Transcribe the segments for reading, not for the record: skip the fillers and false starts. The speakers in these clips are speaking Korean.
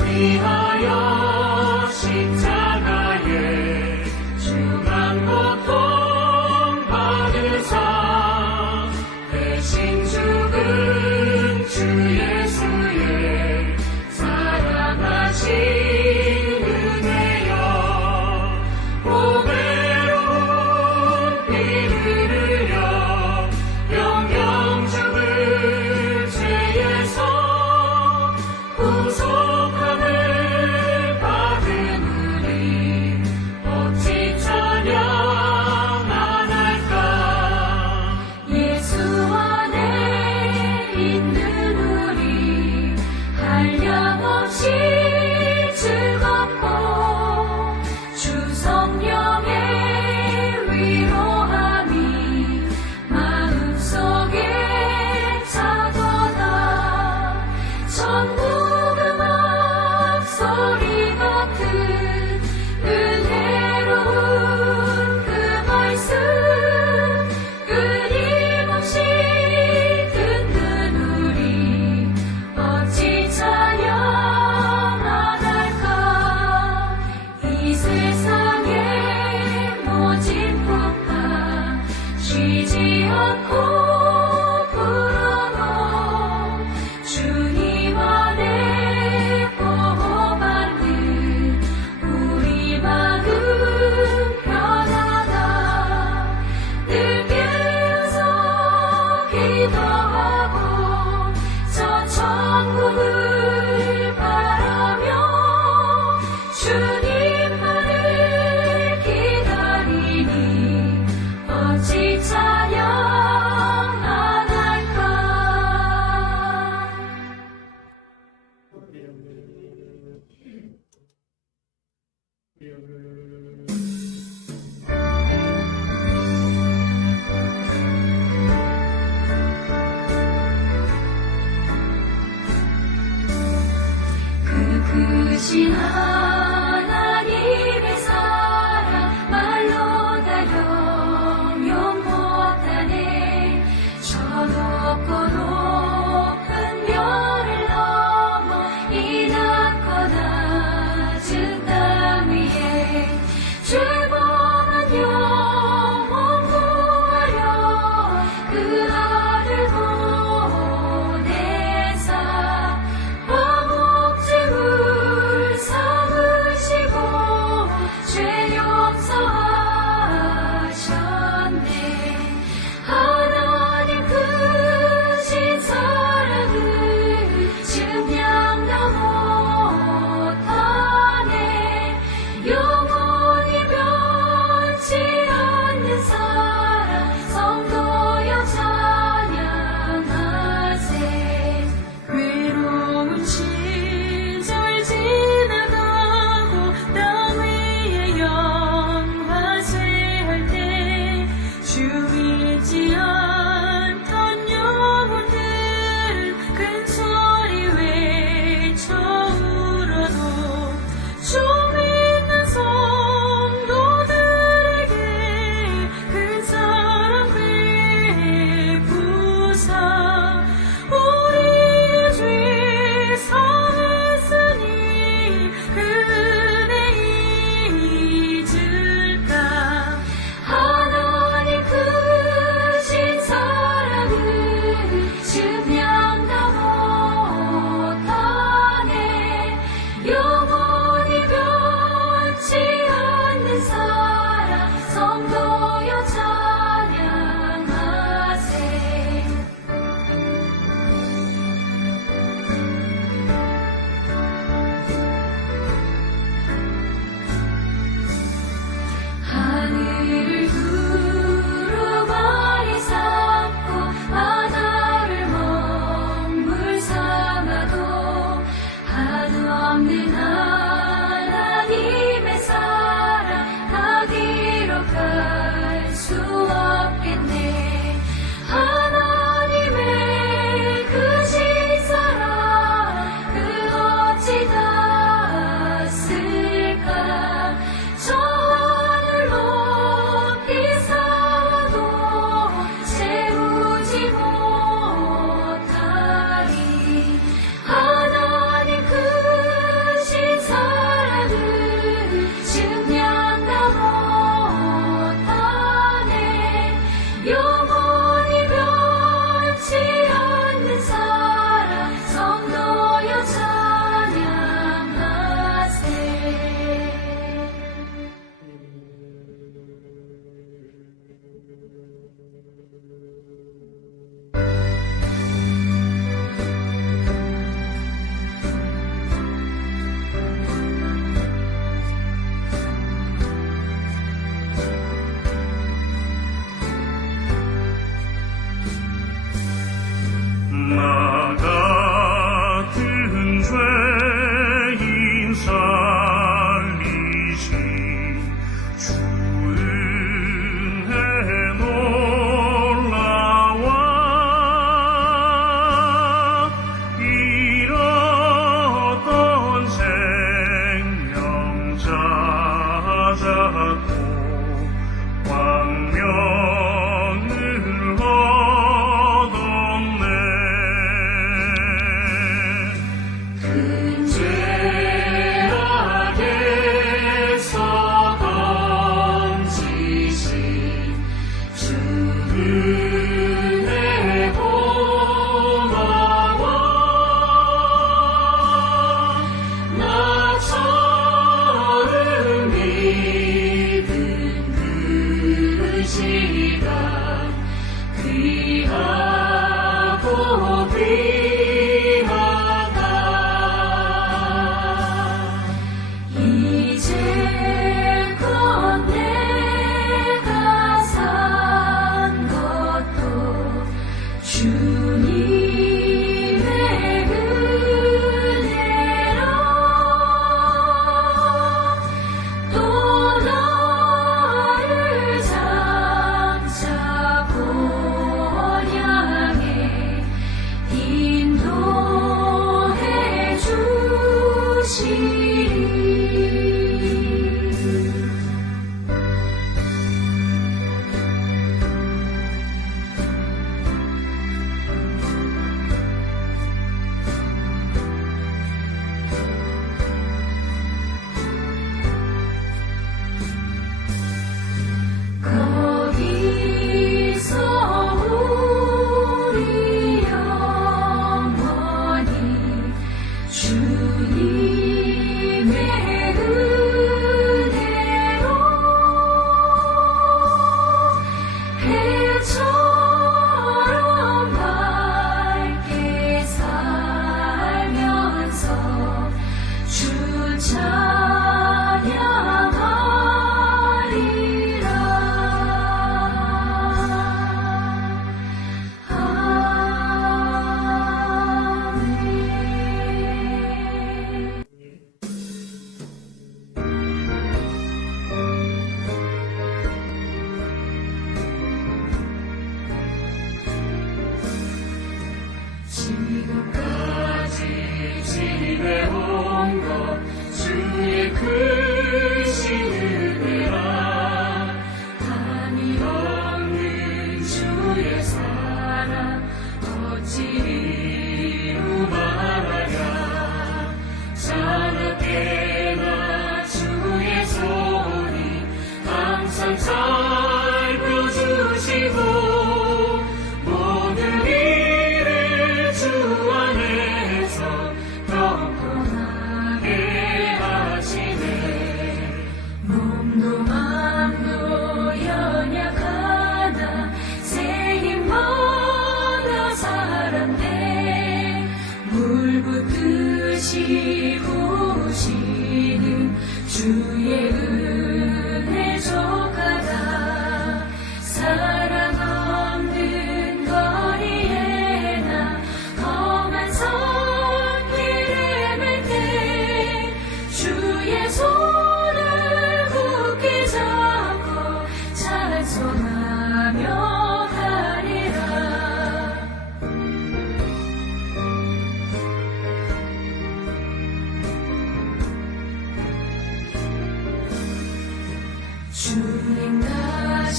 위하여 십자가에 중한 고통 받으사 대신 죽은 주 예수의 사랑하신 은혜여 보배로운 피를 흘려 영영 죽을 죄에서 구속함을 받은 우리 어찌 찬양하날까. 예수 안에 있는 우리 한량없이 즐겁고 주 성령의 위로함이 마음속에 차도다. 천국 음악 소리 같은 은혜로운 그 말씀 끊임없이 듣는 우리 어찌 찬양하날까. 이 세상의 모진 풍파 쉬지 않고 불어도 주님 안에 보호받는 우리 마음 편하다. 늘 깨어서 기도하고 저 천국을 바라며 주님만을 기다리니 어찌 찬양하날까. 크신 하나님의 사랑 말로 다 형용 못하네. 저 높고 높은 별을 넘어 이 낮고 낮은 땅 위에 죄범한 영혼 구하려 그 아들 보내사 화목제물 삼으려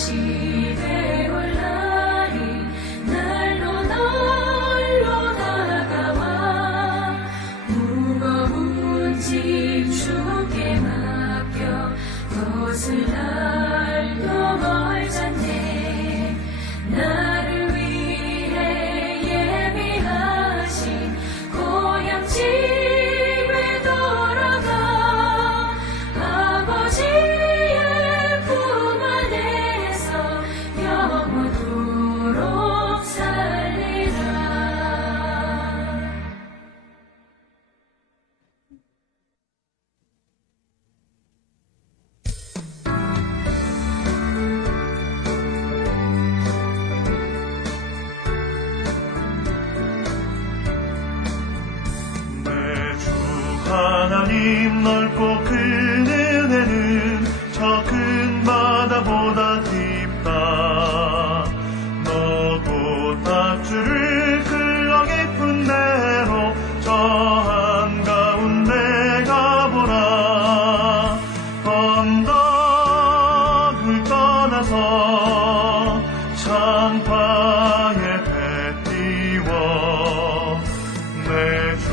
시대 올라리 날로 날로 다가와 무거운 짐 주께 맡겨 벗을 날도 멀잖네. 나를 위해 예비하신 고향 집에 돌아가 아버지의 품 안에서 영원토록 살리라. 내 주 하나님 넓고 큰 은혜는 저 큰 바다보다 깊다. 너도 밧줄을 흘러 깊은 대로 저 한가운데 가보라. 언덕을 떠나서 창파에 배 띄워 내 주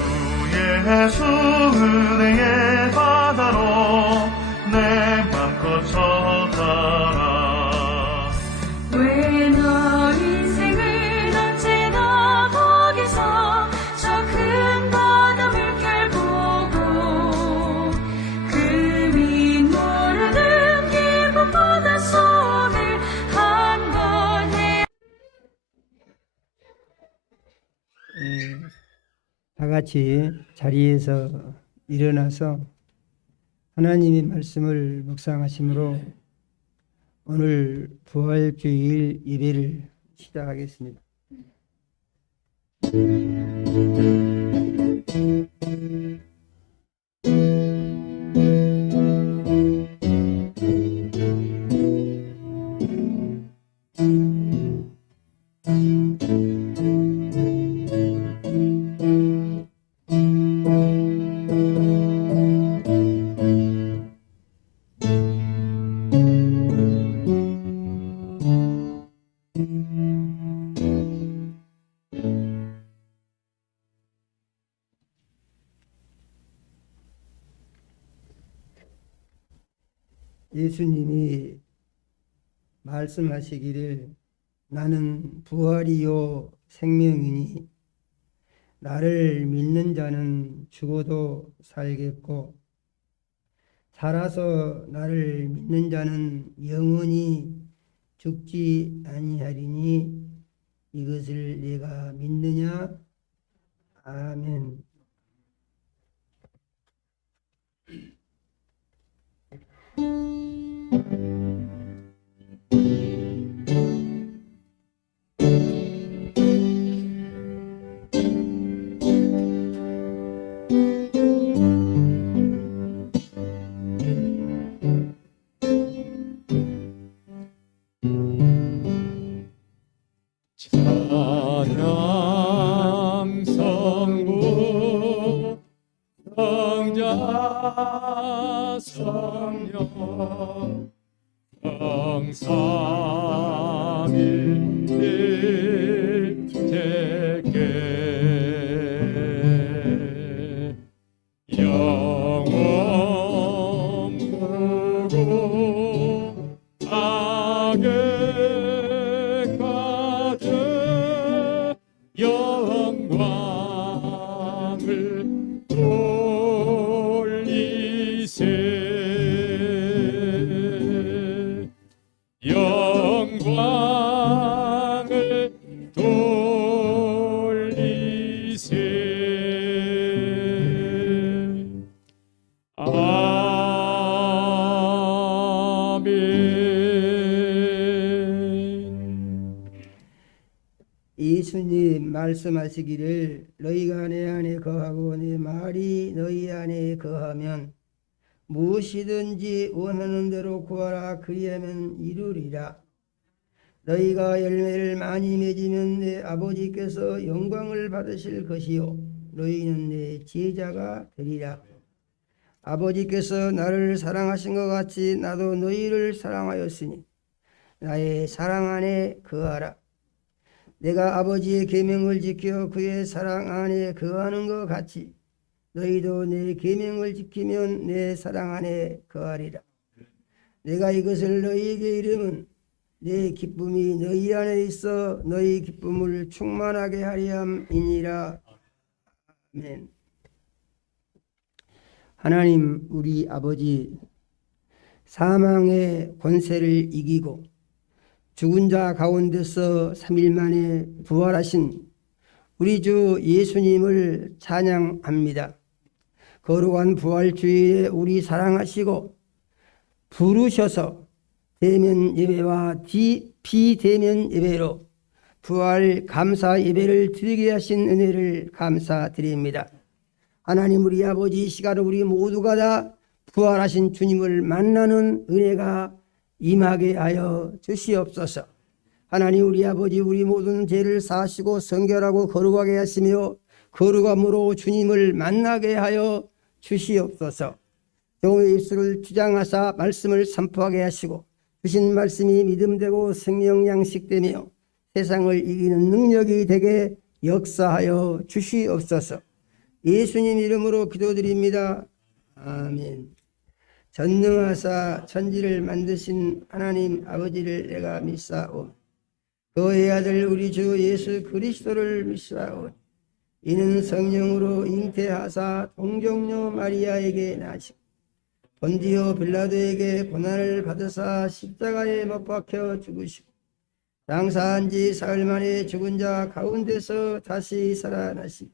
예수 은혜의 바다로 내 맘껏 쳐가라. 왜 너 인생을 언제나 거기서 저 큰 바다 물결 보고 그 윗모르는 깊은 바다 속을 한번 해. 다 같이 자리에서 일어나서 하나님의 말씀을 묵상하심으로 오늘 부활주일 예배를 시작하겠습니다. 예수님이 말씀하시기를 나는 부활이요 생명이니 나를 믿는 자는 죽어도 살겠고 살아서 나를 믿는 자는 영원히 죽지 아니하리니 이것을 내가 믿느냐? 아멘. 찬양 성부 성자 성령 성삼위일 제께 영원 크고 악에 가져 영광을 돌리세 영광을 돌리세 아멘. 예수님 말씀하시기를 너희가 내 안에 거하고 내 말이 너희 안에 거하면 무엇이든지 원하는 대로 구하라 그리하면 이루리라. 너희가 열매를 많이 맺으면 내 아버지께서 영광을 받으실 것이요 너희는 내 제자가 되리라. 아버지께서 나를 사랑하신 것 같이 나도 너희를 사랑하였으니 나의 사랑 안에 거하라. 내가 아버지의 계명을 지켜 그의 사랑 안에 거하는 것 같이 너희도 내 계명을 지키면 내 사랑 안에 거하리라. 내가 이것을 너희에게 이름은 내 기쁨이 너희 안에 있어 너희 기쁨을 충만하게 하려 함이니라. 아멘. 하나님 우리 아버지, 사망의 권세를 이기고 죽은 자 가운데서 3일 만에 부활하신 우리 주 예수님을 찬양합니다. 거룩한 부활주일에 우리 사랑하시고 부르셔서 대면 예배와 비대면 예배로 부활 감사 예배를 드리게 하신 은혜를 감사드립니다. 하나님 우리 아버지, 이 시간에 우리 모두가 다 부활하신 주님을 만나는 은혜가 임하게 하여 주시옵소서. 하나님 우리 아버지, 우리 모든 죄를 사하시고 성결하고 거룩하게 하시며 거룩함으로 주님을 만나게 하여 주시옵소서. 종의 입술을 주장하사 말씀을 선포하게 하시고 주신 말씀이 믿음되고 생명 양식되며 세상을 이기는 능력이 되게 역사하여 주시옵소서. 예수님 이름으로 기도드립니다. 아멘. 전능하사 천지를 만드신 하나님 아버지를 내가 믿사오. 그의 아들 우리 주 예수 그리스도를 믿사오. 이는 성령으로 잉태하사 동정녀 마리아에게 나시고 본디오 빌라도에게 고난을 받으사 십자가에 못 박혀 죽으시고 장사한 지 사흘 만에 죽은 자 가운데서 다시 살아나시고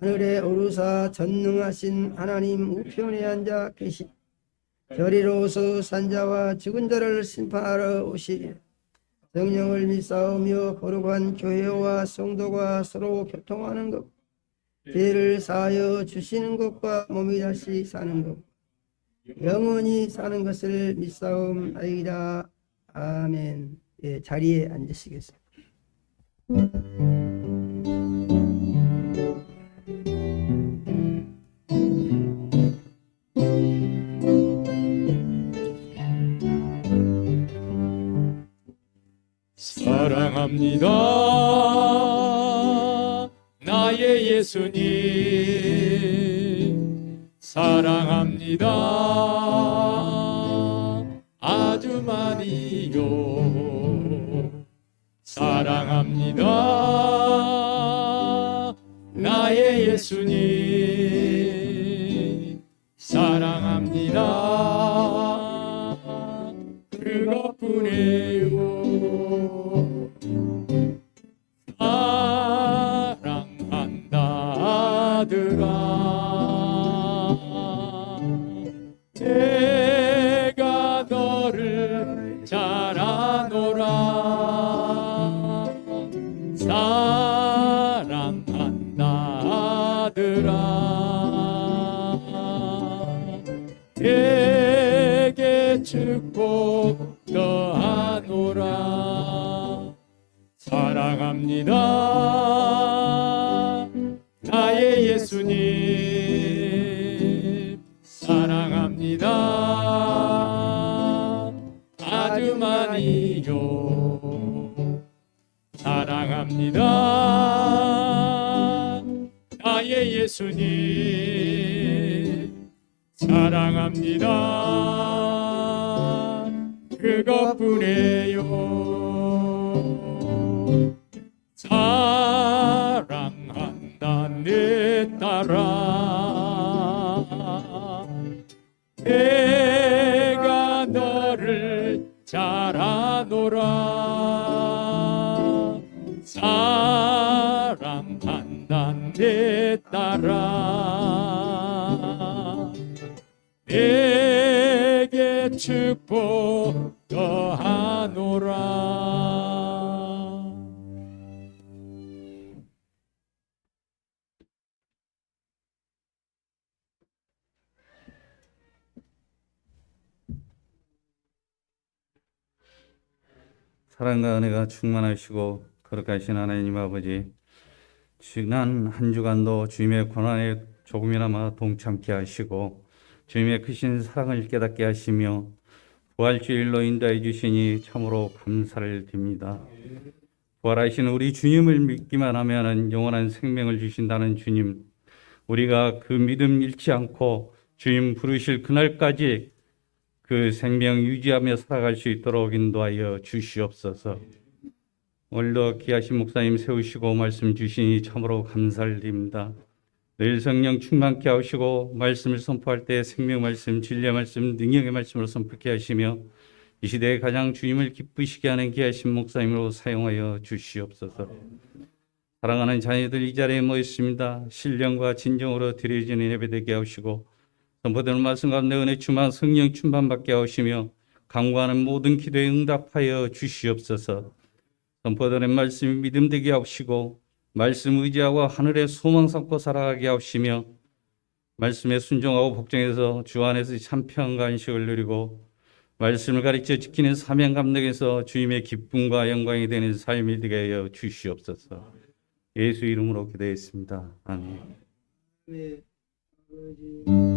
하늘에 오르사 전능하신 하나님 우편에 앉아 계시 저리로서 산자와 죽은 자를 심판하러 오시리라. 성령을 믿사오며 거룩한 교회와 성도가 서로 교통하는 것, 죄를 사하여 주시는 것과 몸이 다시 사는 것, 영원히 사는 것을 믿사옵나이다. 아멘. 예, 자리에 앉으시겠습니다. 사랑합니다 나의 예수님, 사랑합니다 아주 많이요. 사랑합니다 나의 예수님, 사랑합니다 그것뿐이에요. 사랑한다 아들아, 내가 너를 잘 아노라. 사랑한다 아들아, 내게 축복 더하노라. 사랑합니다 나의 예수님, 사랑합니다 아주 많이요. 사랑합니다 나의 예수님, 사랑합니다 그것뿐이에요. 사랑한다 내 딸아, 내가 너를 잘 아노라. 사랑한다 내 딸아, 내게 축복 더하노라. 사랑과 은혜가 충만하시고 거룩하신 하나님 아버지, 지난 한 주간도 주님의 고난에 조금이나마 동참케 하시고 주님의 크신 사랑을 깨닫게 하시며 부활주일로 인도해 주시니 참으로 감사를 드립니다. 부활하신 우리 주님을 믿기만 하면 영원한 생명을 주신다는 주님, 우리가 그 믿음 잃지 않고 주님 부르실 그날까지 그 생명 유지하며 살아갈 수 있도록 인도하여 주시옵소서. 오늘도 귀하신 목사님 세우시고 말씀 주시니 참으로 감사를 드립니다. 늘 성령 충만케 하시고 말씀을 선포할 때 생명 말씀, 진리의 말씀, 능력의 말씀으로 선포케 하시며 이 시대에 가장 주님을 기쁘시게 하는 귀하신 목사님으로 사용하여 주시옵소서. 사랑하는 자녀들 이 자리에 모였습니다. 신령과 진정으로 드려지는 예배되게 하시고 선포되는 말씀 가운데 은혜 충만 성령 충만받게 하시며 간구하는 모든 기도에 응답하여 주시옵소서. 선포되는 말씀이 믿음되게 하시고 말씀 의지하고 하늘의 소망 삼고 살아가게 하시며 말씀에 순종하고 복종해서 주 안에서 참 평안과 안식을 누리고 말씀을 가르쳐 지키는 사명 감독에서 주님의 기쁨과 영광이 되는 삶이 되게 하여 주시옵소서. 예수 이름으로 기도했습니다. 아멘. 네, 아버지.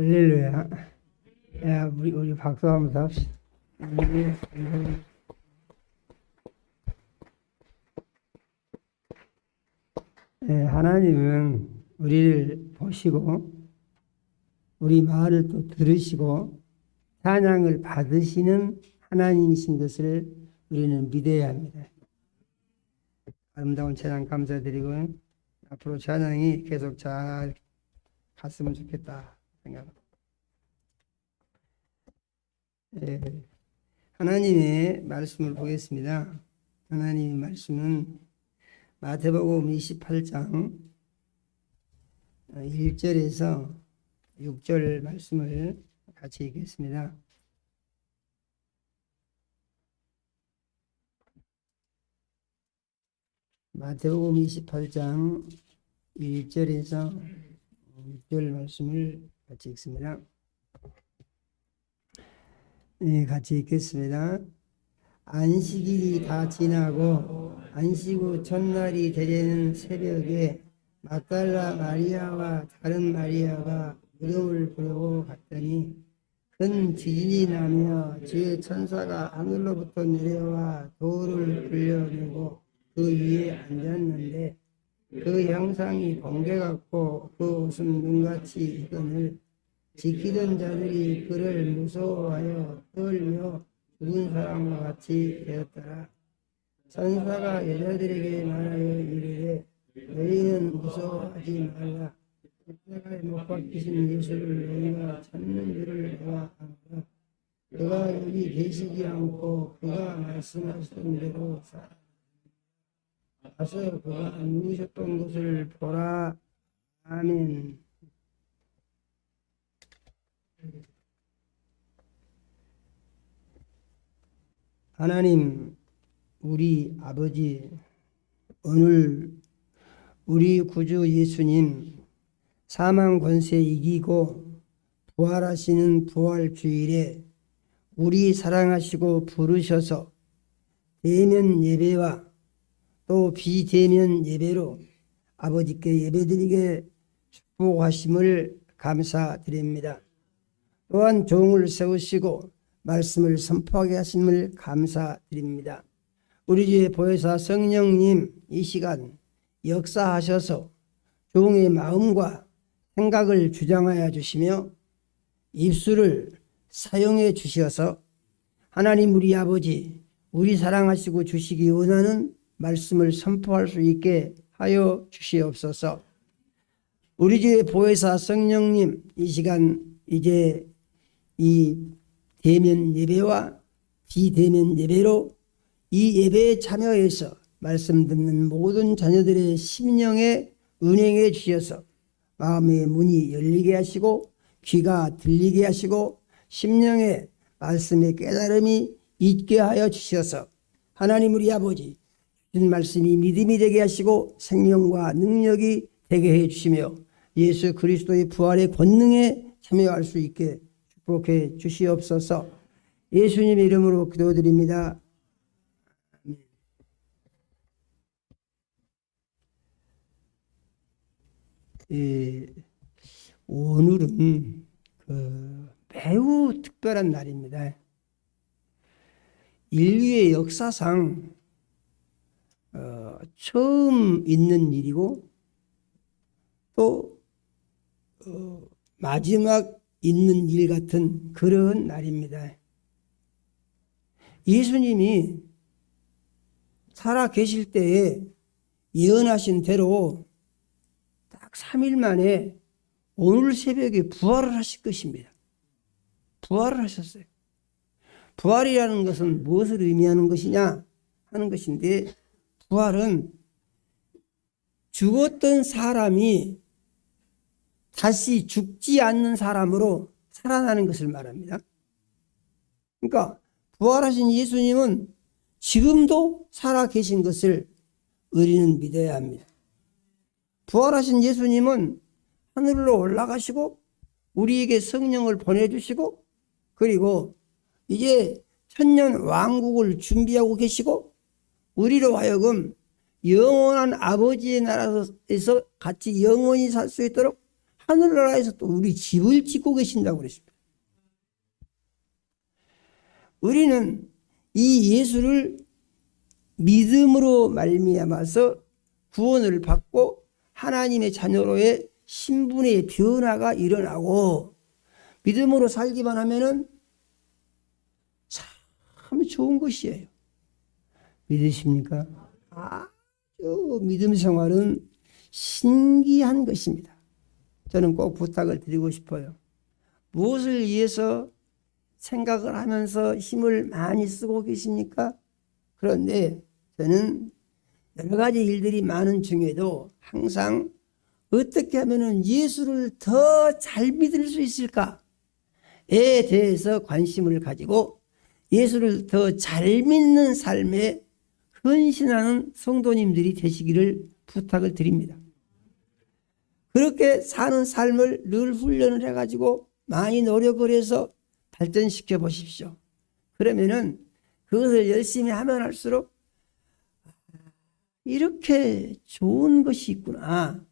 할렐루야. 야, 우리 박수 한번 더 합시다. 하나님은 우리를 보시고 우리 말을 또 들으시고 찬양을 받으시는 하나님이신 것을 우리는 믿어야 합니다. 아름다운 찬양 감사드리고 앞으로 찬양이 계속 잘 갔으면 좋겠다 생각합니다. 하나님의 말씀을 보겠습니다. 하나님의 말씀은 마태복음 28장 1절에서 6절 말씀을 같이 읽겠습니다. 마태복음 28장 1절에서 6절 말씀을 같이 읽습니다. 네, 같이 읽겠습니다. 안식일이 다 지나고 안식 후 첫날이 되려는 새벽에 막달라 마리아와 다른 마리아가 무덤을 보려고 갔더니 큰 지진이 나며 주의 천사가 하늘로부터 내려와 돌을 굴려내고 그 위에 앉았는데 그 형상이 번개 같고 그 옷은 눈같이 익은을 지키던 자들이 그를 무서워하여 떨며 죽은 사람과 같이 되었더라. 천사가 여자들에게 말하여 이르되 너희는 무서워하지 말라. 십자가에 못 박히신 예수를 너희가 찾는 줄을 내가 아노라. 그가 여기 계시지 않고 그가 말씀하셨던 대로 가서 그가 누우셨던 곳을 보라. 아멘. 하나님, 우리 아버지, 오늘 우리 구주 예수님 사망 권세 이기고 부활하시는 부활주일에 우리 사랑하시고 부르셔서 대면 예배와 또 비대면 예배로 아버지께 예배드리게 축복하심을 감사드립니다. 또한 종을 세우시고 말씀을 선포하게 하심을 감사드립니다. 우리 주의 보혜사 성령님 이 시간 역사하셔서 종의 마음과 생각을 주장하여 주시며 입술을 사용해 주셔서 하나님 우리 아버지 우리 사랑하시고 주시기 원하는 말씀을 선포할 수 있게 하여 주시옵소서. 우리 주의 보혜사 성령님 이 시간 이제 이 대면 예배와 비대면 예배로 이 예배에 참여해서 말씀 듣는 모든 자녀들의 심령에 은행해 주셔서 마음의 문이 열리게 하시고 귀가 들리게 하시고 심령에 말씀의 깨달음이 있게 하여 주셔서 하나님 우리 아버지 주신 말씀이 믿음이 되게 하시고 생명과 능력이 되게 해 주시며 예수 그리스도의 부활의 권능에 참여할 수 있게 축복해 주시옵소서. 예수님의 이름으로 기도드립니다. 오늘은 매우 특별한 날입니다. 인류의 역사상 처음 있는 일이고 또 마지막 있는 일 같은 그런 날입니다. 예수님이 살아 계실 때에 예언하신 대로 딱 3일 만에 오늘 새벽에 부활을 하실 것입니다. 부활을 하셨어요. 부활이라는 것은 무엇을 의미하는 것이냐 하는 것인데, 부활은 죽었던 사람이 다시 죽지 않는 사람으로 살아나는 것을 말합니다. 그러니까 부활하신 예수님은 지금도 살아 계신 것을 우리는 믿어야 합니다. 부활하신 예수님은 하늘로 올라가시고 우리에게 성령을 보내주시고, 그리고 이제 천년 왕국을 준비하고 계시고, 우리로 하여금 영원한 아버지의 나라에서 같이 영원히 살 수 있도록 하늘나라에서 또 우리 집을 짓고 계신다고 그랬습니다. 우리는 이 예수를 믿음으로 말미암아서 구원을 받고 하나님의 자녀로의 신분의 변화가 일어나고, 믿음으로 살기만 하면은 참 좋은 것이에요. 믿으십니까? 아주 믿음 생활은 신기한 것입니다. 저는 꼭 부탁을 드리고 싶어요. 무엇을 위해서 생각을 하면서 힘을 많이 쓰고 계십니까? 그런데 저는 여러 가지 일들이 많은 중에도 항상 어떻게 하면 예수를 더 잘 믿을 수 있을까에 대해서 관심을 가지고 예수를 더 잘 믿는 삶에 헌신하는 성도님들이 되시기를 부탁을 드립니다. 그렇게 사는 삶을 늘 훈련을 해가지고 많이 노력을 해서 발전시켜 보십시오. 그러면은 그것을 열심히 하면 할수록 이렇게 좋은 것이 있구나,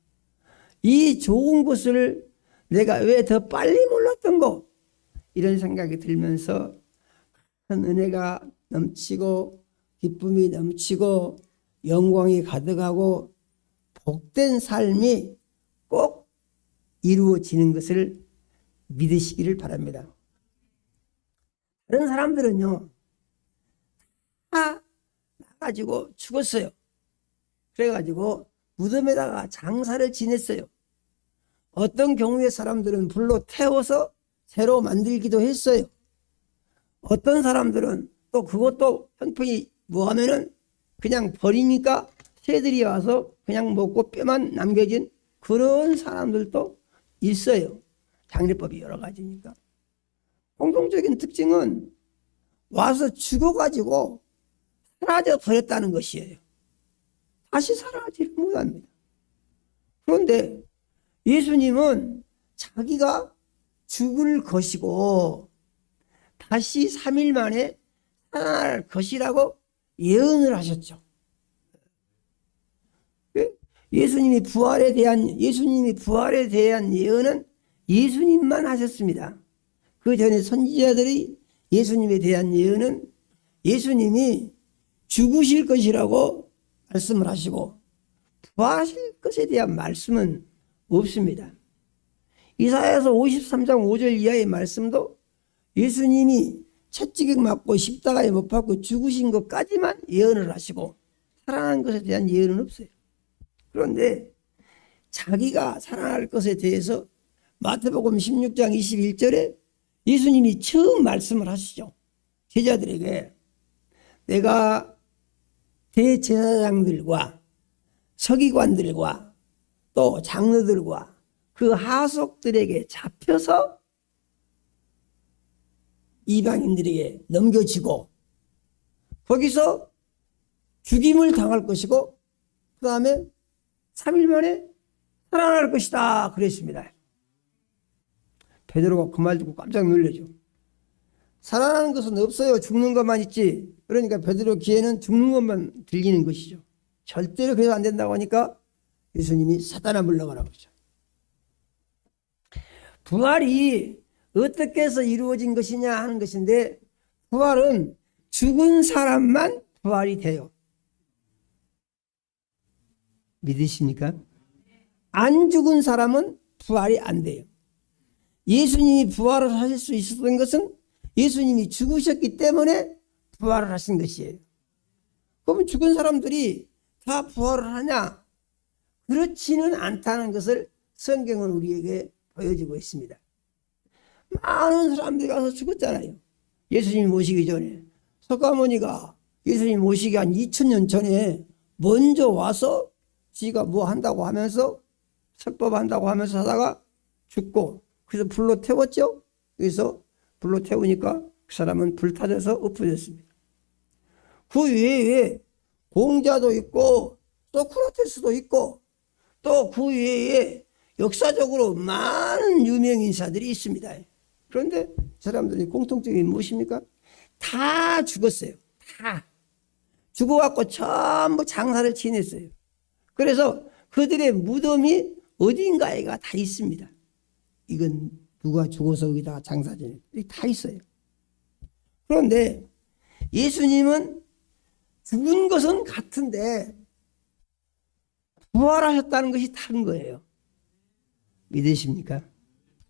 이 좋은 것을 내가 왜 더 빨리 몰랐던 거, 이런 생각이 들면서 큰 은혜가 넘치고 기쁨이 넘치고 영광이 가득하고 복된 삶이 꼭 이루어지는 것을 믿으시기를 바랍니다. 다른 사람들은요, 다 나가지고 죽었어요. 그래가지고 무덤에다가 장사를 지냈어요. 어떤 경우에 사람들은 불로 태워서 새로 만들기도 했어요. 어떤 사람들은 또 그것도 형편이 뭐하면은 그냥 버리니까 새들이 와서 그냥 먹고 뼈만 남겨진 그런 사람들도 있어요. 장례법이 여러 가지니까. 공통적인 특징은 와서 죽어가지고 사라져 버렸다는 것이에요. 다시 살아나지 못합니다. 그런데 예수님은 자기가 죽을 것이고 다시 3일 만에 살아날 것이라고 예언을 하셨죠. 예수님이 부활에 대한 예언은 예수님만 하셨습니다. 그 전에 선지자들이 예수님에 대한 예언은 예수님이 죽으실 것이라고 말씀을 하시고 부활하실 것에 대한 말씀은 없습니다. 이사야서 53장 5절 이하의 말씀도 예수님이 채찍을 맞고 십자가에 못 박고 죽으신 것까지만 예언을 하시고 살아난 것에 대한 예언은 없어요. 그런데 자기가 살아날 것에 대해서 마태복음 16장 21절에 예수님이 처음 말씀을 하시죠. 제자들에게 내가 대제사장들과 서기관들과 또 장로들과 그 하속들에게 잡혀서 이방인들에게 넘겨지고 거기서 죽임을 당할 것이고 그 다음에 3일 만에 살아날 것이다 그랬습니다. 베드로가 그 말 듣고 깜짝 놀라죠. 살아나는 것은 없어요. 죽는 것만 있지. 그러니까 베드로 귀에는 죽는 것만 들리는 것이죠. 절대로 그래서 안 된다고 하니까 예수님이 사단아 물러가라고 그러죠. 부활이 어떻게 해서 이루어진 것이냐 하는 것인데 부활은 죽은 사람만 부활이 돼요. 믿으십니까? 안 죽은 사람은 부활이 안 돼요. 예수님이 부활을 하실 수 있었던 것은 예수님이 죽으셨기 때문에 부활을 하신 것이에요. 그러면 죽은 사람들이 다 부활을 하냐? 그렇지는 않다는 것을 성경은 우리에게 보여주고 있습니다. 많은 사람들이 와서 죽었잖아요. 예수님 모시기 전에. 석가모니가 예수님 모시기 한 2000년 전에 먼저 와서 지가 뭐 한다고 하면서 설법한다고 하면서 하다가 죽고, 그래서 불로 태웠죠. 그래서 불로 태우니까 그 사람은 불타져서 엎어졌습니다. 그 외에 공자도 있고 소크라테스도 있고 또 그 외에 역사적으로 많은 유명 인사들이 있습니다. 그런데 사람들이 공통점이 무엇입니까? 다 죽었어요. 다 죽어갖고 전부 장사를 지냈어요. 그래서 그들의 무덤이 어딘가에가 다 있습니다. 이건 누가 죽어서 여기다가 장사 지냈, 다 있어요. 그런데 예수님은 죽은 것은 같은데 부활하셨다는 것이 다른 거예요. 믿으십니까?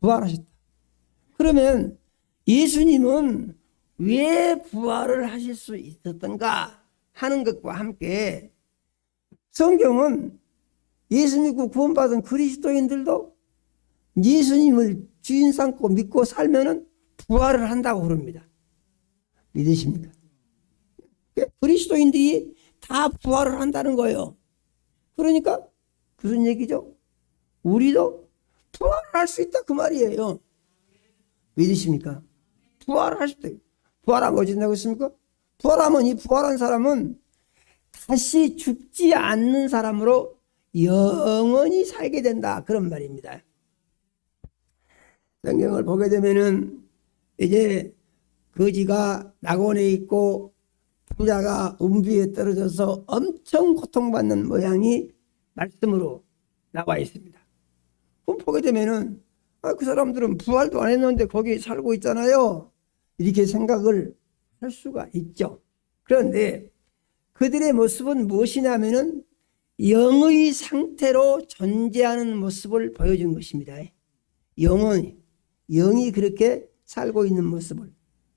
부활하셨다. 그러면 예수님은 왜 부활을 하실 수 있었던가 하는 것과 함께 성경은 예수 믿고 구원받은 그리스도인들도 예수님을 주인 삼고 믿고 살면은 부활을 한다고 그럽니다. 믿으십니까? 그리스도인들이 다 부활을 한다는 거예요. 그러니까 무슨 얘기죠? 우리도 부활을 할 수 있다 그 말이에요. 믿으십니까? 부활을 할 수 있다. 부활하면 어찌 된다고 했습니까? 부활하면 이 부활한 사람은 다시 죽지 않는 사람으로 영원히 살게 된다 그런 말입니다. 성경을 보게 되면은 이제 거지가 낙원에 있고 부자가 음비에 떨어져서 엄청 고통받는 모양이 말씀으로 나와 있습니다. 그럼 보게 되면은 그 사람들은 부활도 안 했는데 거기 살고 있잖아요. 이렇게 생각을 할 수가 있죠. 그런데 그들의 모습은 무엇이냐면은 영의 상태로 존재하는 모습을 보여준 것입니다. 영이 그렇게 살고 있는 모습을.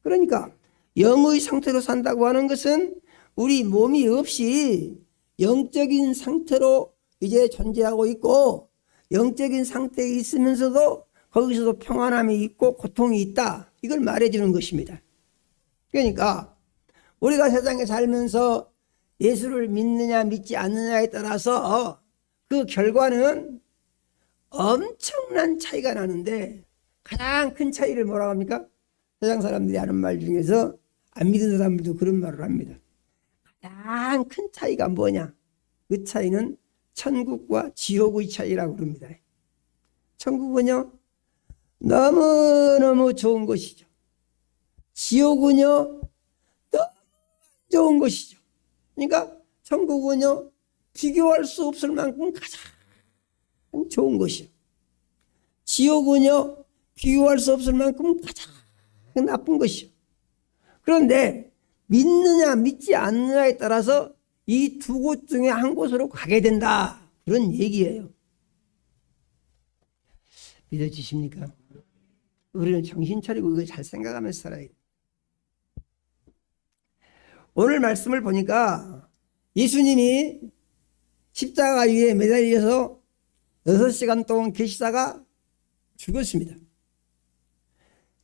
그러니까 영의 상태로 산다고 하는 것은 우리 몸이 없이 영적인 상태로 이제 존재하고 있고, 영적인 상태에 있으면서도 거기서도 평안함이 있고 고통이 있다, 이걸 말해주는 것입니다. 그러니까 우리가 세상에 살면서 예수를 믿느냐 믿지 않느냐에 따라서 그 결과는 엄청난 차이가 나는데, 가장 큰 차이를 뭐라고 합니까? 세상 사람들이 하는 말 중에서 안 믿는 사람들도 그런 말을 합니다. 가장 큰 차이가 뭐냐? 그 차이는 천국과 지옥의 차이라고 그럽니다. 천국은요 너무너무 좋은 것이죠. 지옥은요 너무 좋은 것이죠. 그러니까 천국은요 비교할 수 없을 만큼 가장 좋은 것이요. 지옥은요 비교할 수 없을 만큼 가장 나쁜 것이요. 그런데 믿느냐 믿지 않느냐에 따라서 이 두 곳 중에 한 곳으로 가게 된다, 그런 얘기예요. 믿어지십니까? 우리는 정신 차리고 이거 잘 생각하면서 살아야 돼요. 오늘 말씀을 보니까 예수님이 십자가 위에 매달려서 6시간 동안 계시다가 죽었습니다.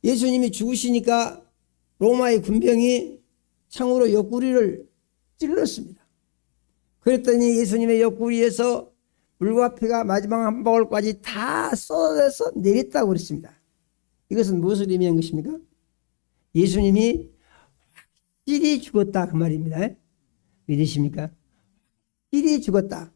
예수님이 죽으시니까 로마의 군병이 창으로 옆구리를 찔렀습니다. 그랬더니 예수님의 옆구리에서 물과 피가 마지막 한 방울까지 다 쏟아져서 내렸다고 그랬습니다. 이것은 무엇을 의미한 것입니까? 예수님이 확실히 죽었다 그 말입니다. 믿으십니까? 확실히 죽었다.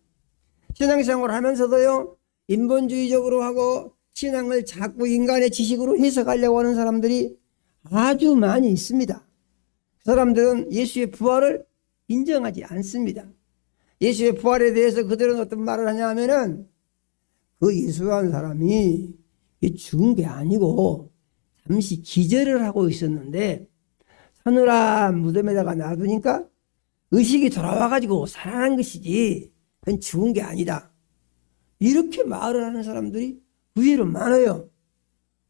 신앙생활을 하면서도요 인본주의적으로 하고 신앙을 자꾸 인간의 지식으로 해석하려고 하는 사람들이 아주 많이 있습니다. 그 사람들은 예수의 부활을 인정하지 않습니다. 예수의 부활에 대해서 그들은 어떤 말을 하냐 하면은 그 예수라는 사람이 죽은 게 아니고 잠시 기절을 하고 있었는데 서늘한 무덤에다가 놔두니까 의식이 돌아와가지고 살아난 것이지 그건 죽은 게 아니다, 이렇게 말을 하는 사람들이 의외로 많아요.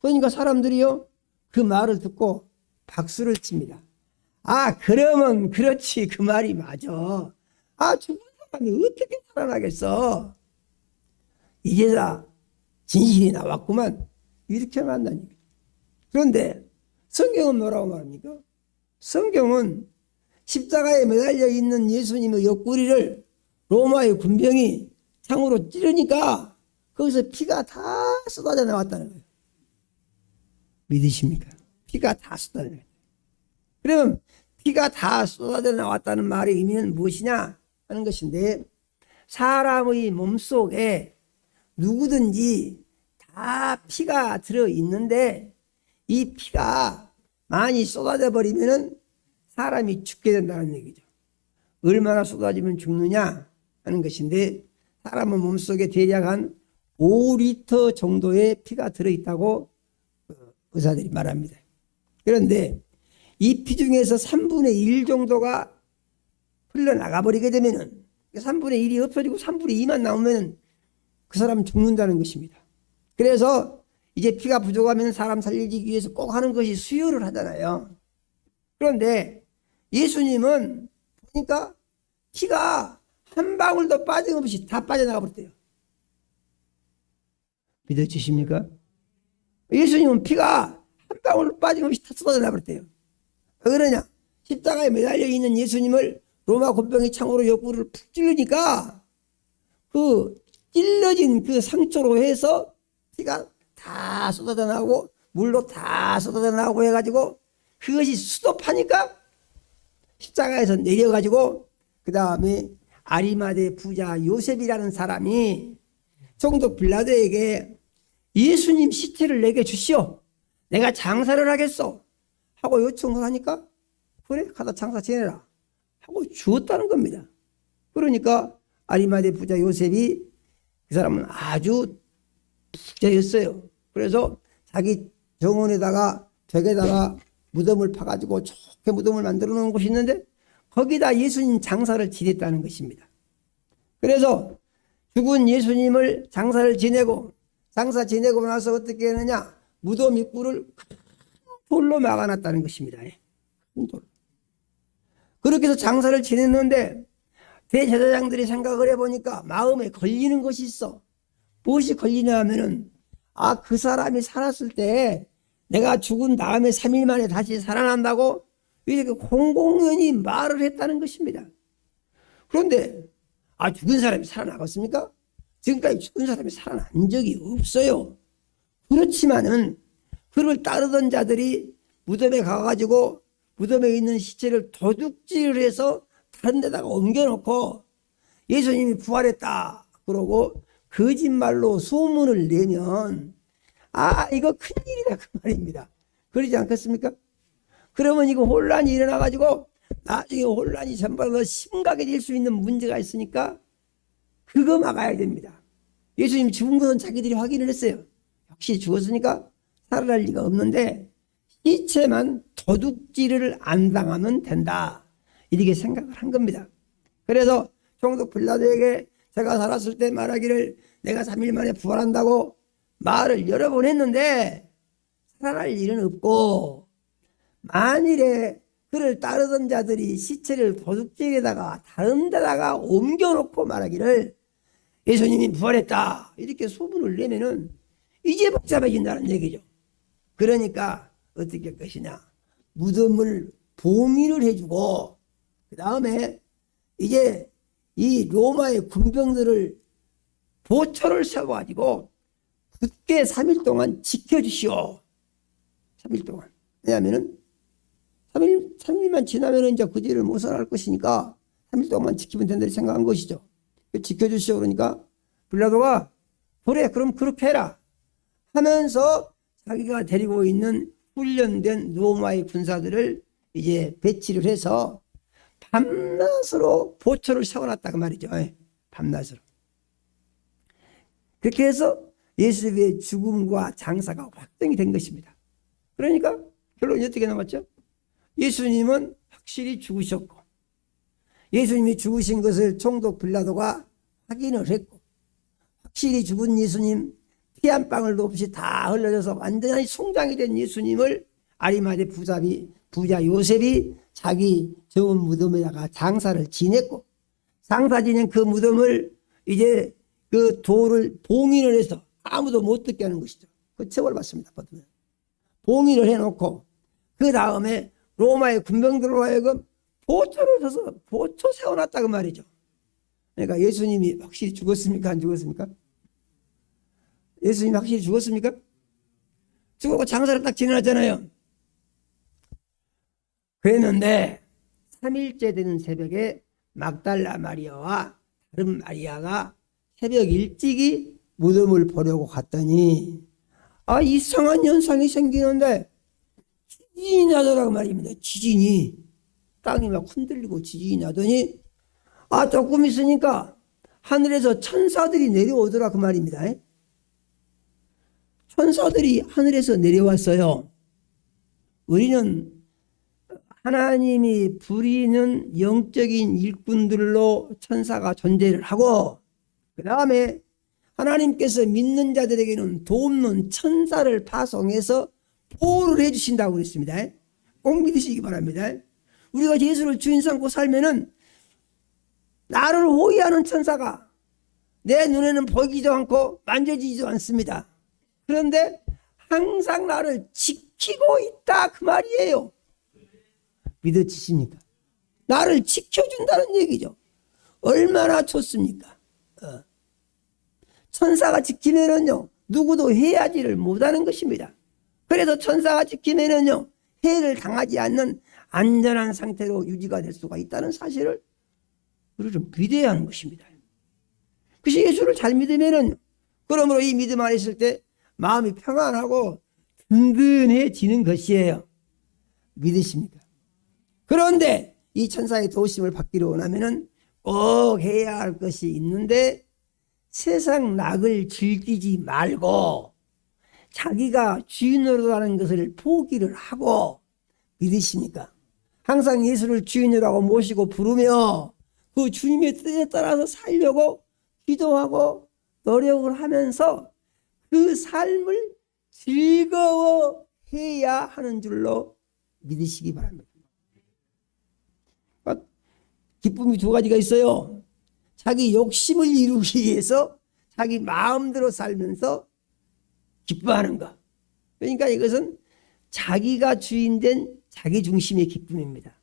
그러니까 사람들이요 그 말을 듣고 박수를 칩니다. 아 그러면 그렇지, 그 말이 맞아. 아 죽은 사람이 어떻게 살아나겠어? 이제야 진실이 나왔구만. 이렇게 만나니. 그런데 성경은 뭐라고 말합니까? 성경은 십자가에 매달려 있는 예수님의 옆구리를 로마의 군병이 창으로 찌르니까 거기서 피가 다 쏟아져 나왔다는 거예요. 믿으십니까? 피가 다 쏟아져 나왔다. 그러면 피가 다 쏟아져 나왔다는 말의 의미는 무엇이냐 하는 것인데, 사람의 몸속에 누구든지 다 피가 들어있는데 이 피가 많이 쏟아져 버리면 사람이 죽게 된다는 얘기죠. 얼마나 쏟아지면 죽느냐 하는 것인데, 사람의 몸속에 대략 한 5리터 정도의 피가 들어있다고 의사들이 말합니다. 그런데 이 피 중에서 3분의 1 정도가 흘러나가 버리게 되면은 3분의 1이 없어지고 3분의 2만 나오면 그 사람은 죽는다는 것입니다. 그래서 이제 피가 부족하면 사람 살리기 위해서 꼭 하는 것이 수혈을 하잖아요. 그런데 예수님은 보니까 피가 한 방울도 빠짐없이 다 빠져나가 버렸대요. 믿어지십니까? 예수님은 피가 한 방울도 빠짐없이 다 쏟아져 나버렸대요. 왜 그러냐? 십자가에 매달려 있는 예수님을 로마 군병이 창으로 옆구리를 푹 찔르니까 그 찔러진 그 상처로 해서 피가 다 쏟아져 나오고 물로 다 쏟아져 나오고 해가지고 그것이 수도파니까 십자가에서 내려가지고 그 다음에 아리마대 부자 요셉이라는 사람이 총독 빌라도에게 예수님 시체를 내게 주시오. 내가 장사를 하겠소. 하고 요청을 하니까 그래 가다 장사 지내라 하고 주었다는 겁니다. 그러니까 아리마대 부자 요셉이, 그 사람은 아주 부자였어요. 그래서 자기 정원에다가 벽에다가 무덤을 파가지고 좋게 무덤을 만들어 놓은 곳이 있는데 거기다 예수님 장사를 지냈다는 것입니다. 그래서 죽은 예수님을 장사를 지내고, 장사 지내고 나서 어떻게 했느냐, 무덤 입구를 큰 돌로 막아놨다는 것입니다. 큰 돌. 그렇게 해서 장사를 지냈는데 대제사장들이 생각을 해보니까 마음에 걸리는 것이 있어. 무엇이 걸리냐 하면은, 그 사람이 살았을 때 내가 죽은 다음에 3일 만에 다시 살아난다고 이렇게 공공연히 말을 했다는 것입니다. 그런데 죽은 사람이 살아나겠습니까? 지금까지 죽은 사람이 살아난 적이 없어요. 그렇지만은 그를 따르던 자들이 무덤에 가가지고 무덤에 있는 시체를 도둑질을 해서 다른 데다가 옮겨놓고 예수님이 부활했다 그러고 거짓말로 소문을 내면 이거 큰일이다 그 말입니다. 그러지 않겠습니까? 그러면 이거 혼란이 일어나가지고 나중에 혼란이 전반으로 심각해질 수 있는 문제가 있으니까 그거 막아야 됩니다. 예수님 죽은 것은 자기들이 확인을 했어요. 역시 죽었으니까 살아날 리가 없는데 시체만 도둑질을 안 당하면 된다, 이렇게 생각을 한 겁니다. 그래서 총독 빌라도에게 제가 살았을 때 말하기를 내가 3일 만에 부활한다고 말을 여러 번 했는데 살아날 일은 없고, 만일에 그를 따르던 자들이 시체를 도둑질에다가 다른 데다가 옮겨놓고 말하기를 예수님이 부활했다 이렇게 소문을 내면은 이제 복잡해진다는 얘기죠. 그러니까 어떻게 할 것이냐, 무덤을 봉인을 해주고 그 다음에 이제 이 로마의 군병들을 보초를 세워가지고 굳게 3일 동안 지켜주시오. 3일 동안. 왜냐하면은 3일만 지나면 이제 그 뒤를 못 살아갈 것이니까 3일 동안 지키면 된다 생각한 것이죠. 지켜주시오. 그러니까 빌라도가 그래 그럼 그렇게 해라 하면서 자기가 데리고 있는 훈련된 로마의 군사들을 이제 배치를 해서 밤낮으로 보초를 세워놨다고 말이죠. 밤낮으로. 그렇게 해서 예수의 죽음과 장사가 확정이 된 것입니다. 그러니까 결론이 어떻게 나왔죠? 예수님은 확실히 죽으셨고, 예수님이 죽으신 것을 총독 빌라도가 확인을 했고, 확실히 죽은 예수님, 피 한 방울도 없이 다 흘러져서 완전히 송장이 된 예수님을 아리마대 부자 요셉이 자기 정원 무덤에다가 장사를 지냈고, 장사 지낸 그 무덤을 이제 그 돌을 봉인을 해서 아무도 못 듣게 하는 것이죠. 그 처벌받습니다. 봉인을 해놓고 그 다음에 로마의 군병들로 하여금 보초를 서서 보초 세워놨다고 말이죠. 그러니까 예수님이 확실히 죽었습니까? 안 죽었습니까? 예수님이 확실히 죽었습니까? 죽었고 장사를 딱 지내놨잖아요. 그랬는데 3일째 되는 새벽에 막달라 마리아와 다른 마리아가 새벽 일찍이 무덤을 보려고 갔더니 이상한 현상이 생기는데 지진이 나더라고 말입니다. 지진이 땅이 막 흔들리고 지진이 나더니 조금 있으니까 하늘에서 천사들이 내려오더라 그 말입니다. 천사들이 하늘에서 내려왔어요. 우리는 하나님이 부리는 영적인 일꾼들로 천사가 존재를 하고 그 다음에 하나님께서 믿는 자들에게는 돕는 천사를 파송해서 보호를 해주신다고 그랬습니다. 꼭 믿으시기 바랍니다. 우리가 예수를 주인 삼고 살면은 나를 호위하는 천사가 내 눈에는 보이지도 않고 만져지지도 않습니다. 그런데 항상 나를 지키고 있다 그 말이에요. 믿어지십니까? 나를 지켜준다는 얘기죠. 얼마나 좋습니까? 천사가 지키면은요 누구도 해하지를 못하는 것입니다. 그래서 천사가 지키면은요 해를 당하지 않는 안전한 상태로 유지가 될 수가 있다는 사실을 우리는 믿어야 하는 것입니다. 그래서 예수를 잘 믿으면은 그러므로 이 믿음 안에 있을 때 마음이 평안하고 든든해지는 것이에요. 믿으십니까? 그런데 이 천사의 도우심을 받기로 원하면은 꼭 해야 할 것이 있는데 세상 낙을 즐기지 말고 자기가 주인으로 하는 것을 포기를 하고 믿으십니까? 항상 예수를 주인으로 하고 모시고 부르며 그 주님의 뜻에 따라서 살려고 기도하고 노력을 하면서 그 삶을 즐거워해야 하는 줄로 믿으시기 바랍니다. 기쁨이 두 가지가 있어요. 자기 욕심을 이루기 위해서 자기 마음대로 살면서 기뻐하는 것. 그러니까 이것은 자기가 주인된 자기 중심의 기쁨입니다.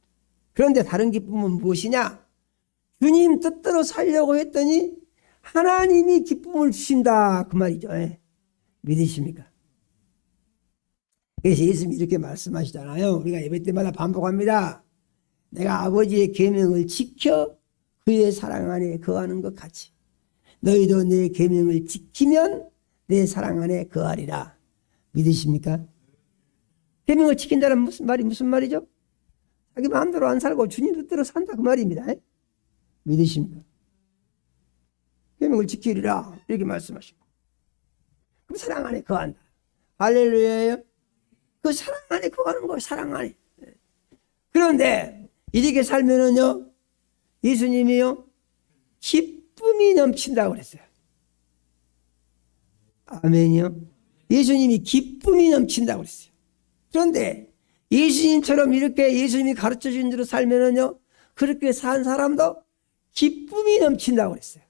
그런데 다른 기쁨은 무엇이냐? 주님 뜻대로 살려고 했더니 하나님이 기쁨을 주신다 그 말이죠. 믿으십니까? 그래서 예수님이 이렇게 말씀하시잖아요. 우리가 예배 때마다 반복합니다. 내가 아버지의 계명을 지켜 그의 사랑 안에 거하는 것 같이 너희도 내 계명을 지키면 내 사랑 안에 거하리라. 믿으십니까? 계명을 지킨다는 무슨 말이죠? 자기 마음대로 안 살고 주님 뜻대로 산다 그 말입니다. 믿으십니까? 계명을 지키리라 이렇게 말씀하시고 그럼 사랑 안에 거한다. 할렐루야예요. 그 사랑 안에 거하는 거예요. 사랑 안에. 그런데 이렇게 살면은요 예수님이요 기쁨이 넘친다고 그랬어요. 아멘이요. 예수님이 기쁨이 넘친다고 그랬어요. 그런데 예수님처럼 이렇게 예수님이 가르쳐 주신 대로 살면은요 그렇게 산 사람도 기쁨이 넘친다고 그랬어요.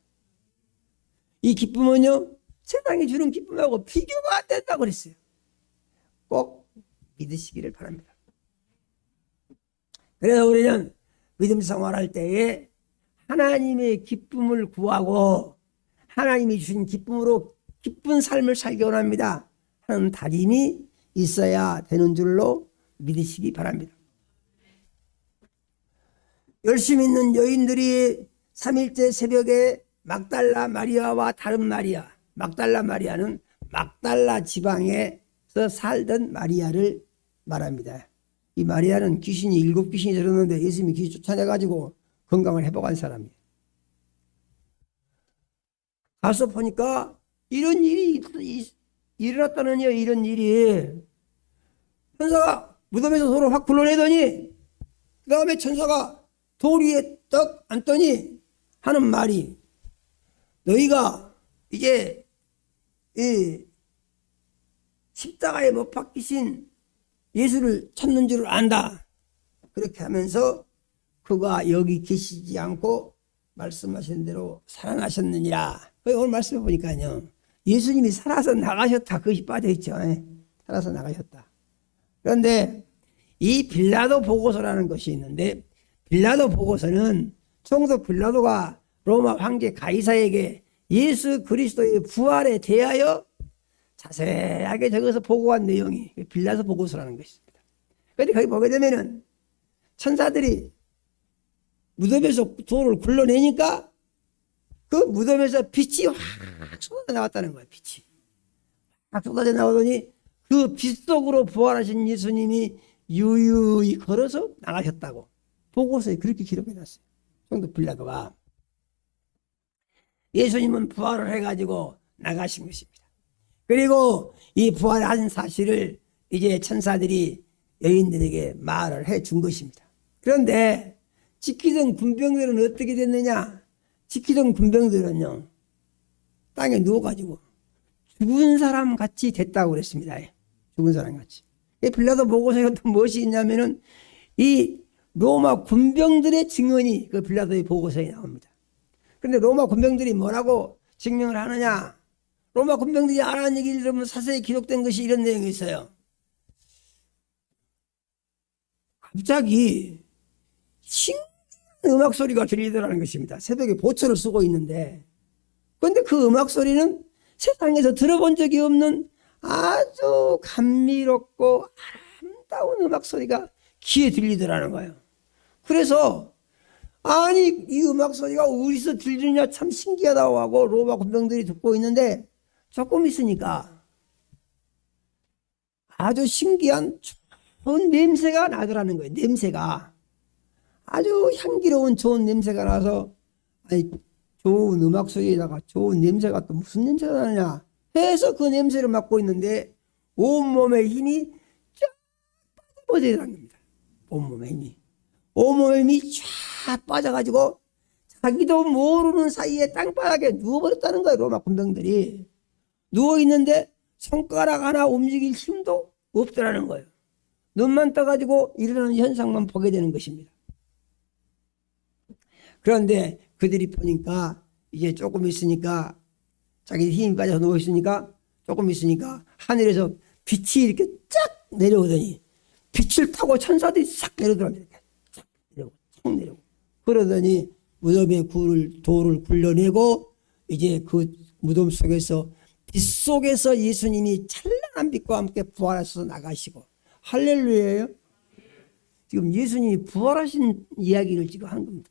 이 기쁨은요 세상이 주는 기쁨하고 비교가 안 된다고 그랬어요. 꼭 믿으시기를 바랍니다. 그래서 우리는 믿음 생활할 때에 하나님의 기쁨을 구하고 하나님이 주신 기쁨으로 기쁜 삶을 살기 원합니다 하는 다짐이 있어야 되는 줄로 믿으시기 바랍니다. 열심히 있는 여인들이 3일째 새벽에 막달라 마리아와 다른 마리아, 막달라 마리아는 막달라 지방에서 살던 마리아를 말합니다. 이 마리아는 귀신이 7귀신이 들었는데 예수님이 귀신 쫓아내가지고 건강을 회복한 사람이에요. 가서 보니까 이런 일이 일어났다는요. 이런 일이 천사가 무덤에서 돌을 확 불러내더니 그 다음에 천사가 돌 위에 떡 앉더니 하는 말이 너희가 이제 이 십자가에 못 박히신 예수를 찾는 줄 안다. 그렇게 하면서 그가 여기 계시지 않고 말씀하신 대로 살아나셨느니라. 오늘 말씀해 보니까요, 예수님이 살아서 나가셨다, 그것이 빠져있죠. 예. 살아서 나가셨다. 그런데 이 빌라도 보고서라는 것이 있는데, 빌라도 보고서는 총독 빌라도가 로마 황제 가이사에게 예수 그리스도의 부활에 대하여 자세하게 적어서 보고한 내용이 빌라도 보고서라는 것입니다. 그런데 거기 보게 되면은 천사들이 무덤에서 돌을 굴러내니까 그 무덤에서 빛이 확 쏟아져 나왔다는 거예요. 빛이 확 쏟아져 나오더니 그 빛 속으로 부활하신 예수님이 유유히 걸어서 나가셨다고 보고서에 그렇게 기록해놨어요. 총독 빌라도가. 예수님은 부활을 해가지고 나가신 것입니다. 그리고 이 부활한 사실을 이제 천사들이 여인들에게 말을 해준 것입니다. 그런데 지키던 군병들은 어떻게 됐느냐? 지키던 군병들은요, 땅에 누워가지고 죽은 사람 같이 됐다고 그랬습니다. 죽은 사람 같이. 빌라도 보고서에 또 무엇이 있냐면은 이 로마 군병들의 증언이 그 빌라도의 보고서에 나옵니다. 그런데 로마 군병들이 뭐라고 증명을 하느냐? 로마 군병들이 안 하는 얘기를 들으면 사서에 기록된 것이 이런 내용이 있어요. 갑자기 신기한 음악 소리가 들리더라는 것입니다. 새벽에 보초를 쓰고 있는데, 그런데 그 음악 소리는 세상에서 들어본 적이 없는 아주 감미롭고 아름다운 음악 소리가 귀에 들리더라는 거예요. 그래서 아니 이 음악 소리가 어디서 들리냐 참 신기하다고 하고 로마 군병들이 듣고 있는데, 조금 있으니까 아주 신기한 좋은 냄새가 나더라는 거예요. 냄새가 아주 향기로운 좋은 냄새가 나서, 아니 좋은 음악 소리에다가 좋은 냄새가 또 무슨 냄새가 나느냐 해서 그 냄새를 맡고 있는데 온몸에 힘이 쫙 빠져버리더라는 겁니다. 온몸에 힘이 쫙 빠져가지고 자기도 모르는 사이에 땅바닥에 누워버렸다는 거예요. 로마 군병들이 누워있는데 손가락 하나 움직일 힘도 없더라는 거예요. 눈만 떠가지고 일어나는 현상만 보게 되는 것입니다. 그런데 그들이 보니까 이제 조금 있으니까 자기 힘이 빠져서 누워있으니까 조금 있으니까 하늘에서 빛이 이렇게 쫙 내려오더니 빛을 타고 천사들이 싹 내려오더랍니다. 싹 내려오고 싹 내려오고 그러더니 무덤에 돌을 굴려내고 이제 그 무덤 속에서 빛 속에서 예수님이 찬란한 빛과 함께 부활하셔서 나가시고, 할렐루야예요. 지금 예수님이 부활하신 이야기를 지금 하는 겁니다.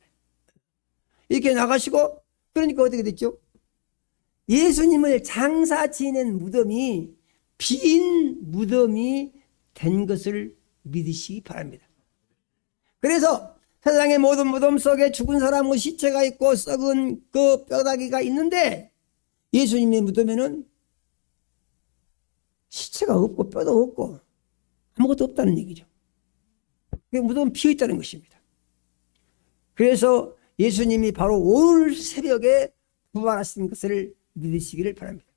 이렇게 나가시고, 그러니까 어떻게 됐죠? 예수님을 장사 지낸 무덤이 빈 무덤이 된 것을 믿으시기 바랍니다. 그래서 세상의 모든 무덤 속에 죽은 사람의 시체가 있고 썩은 그 뼈다귀가 있는데, 예수님의 무덤에는 시체가 없고 뼈도 없고 아무것도 없다는 얘기죠. 무덤은 비어있다는 것입니다. 그래서 예수님이 바로 오늘 새벽에 부활하신 것을 믿으시기를 바랍니다.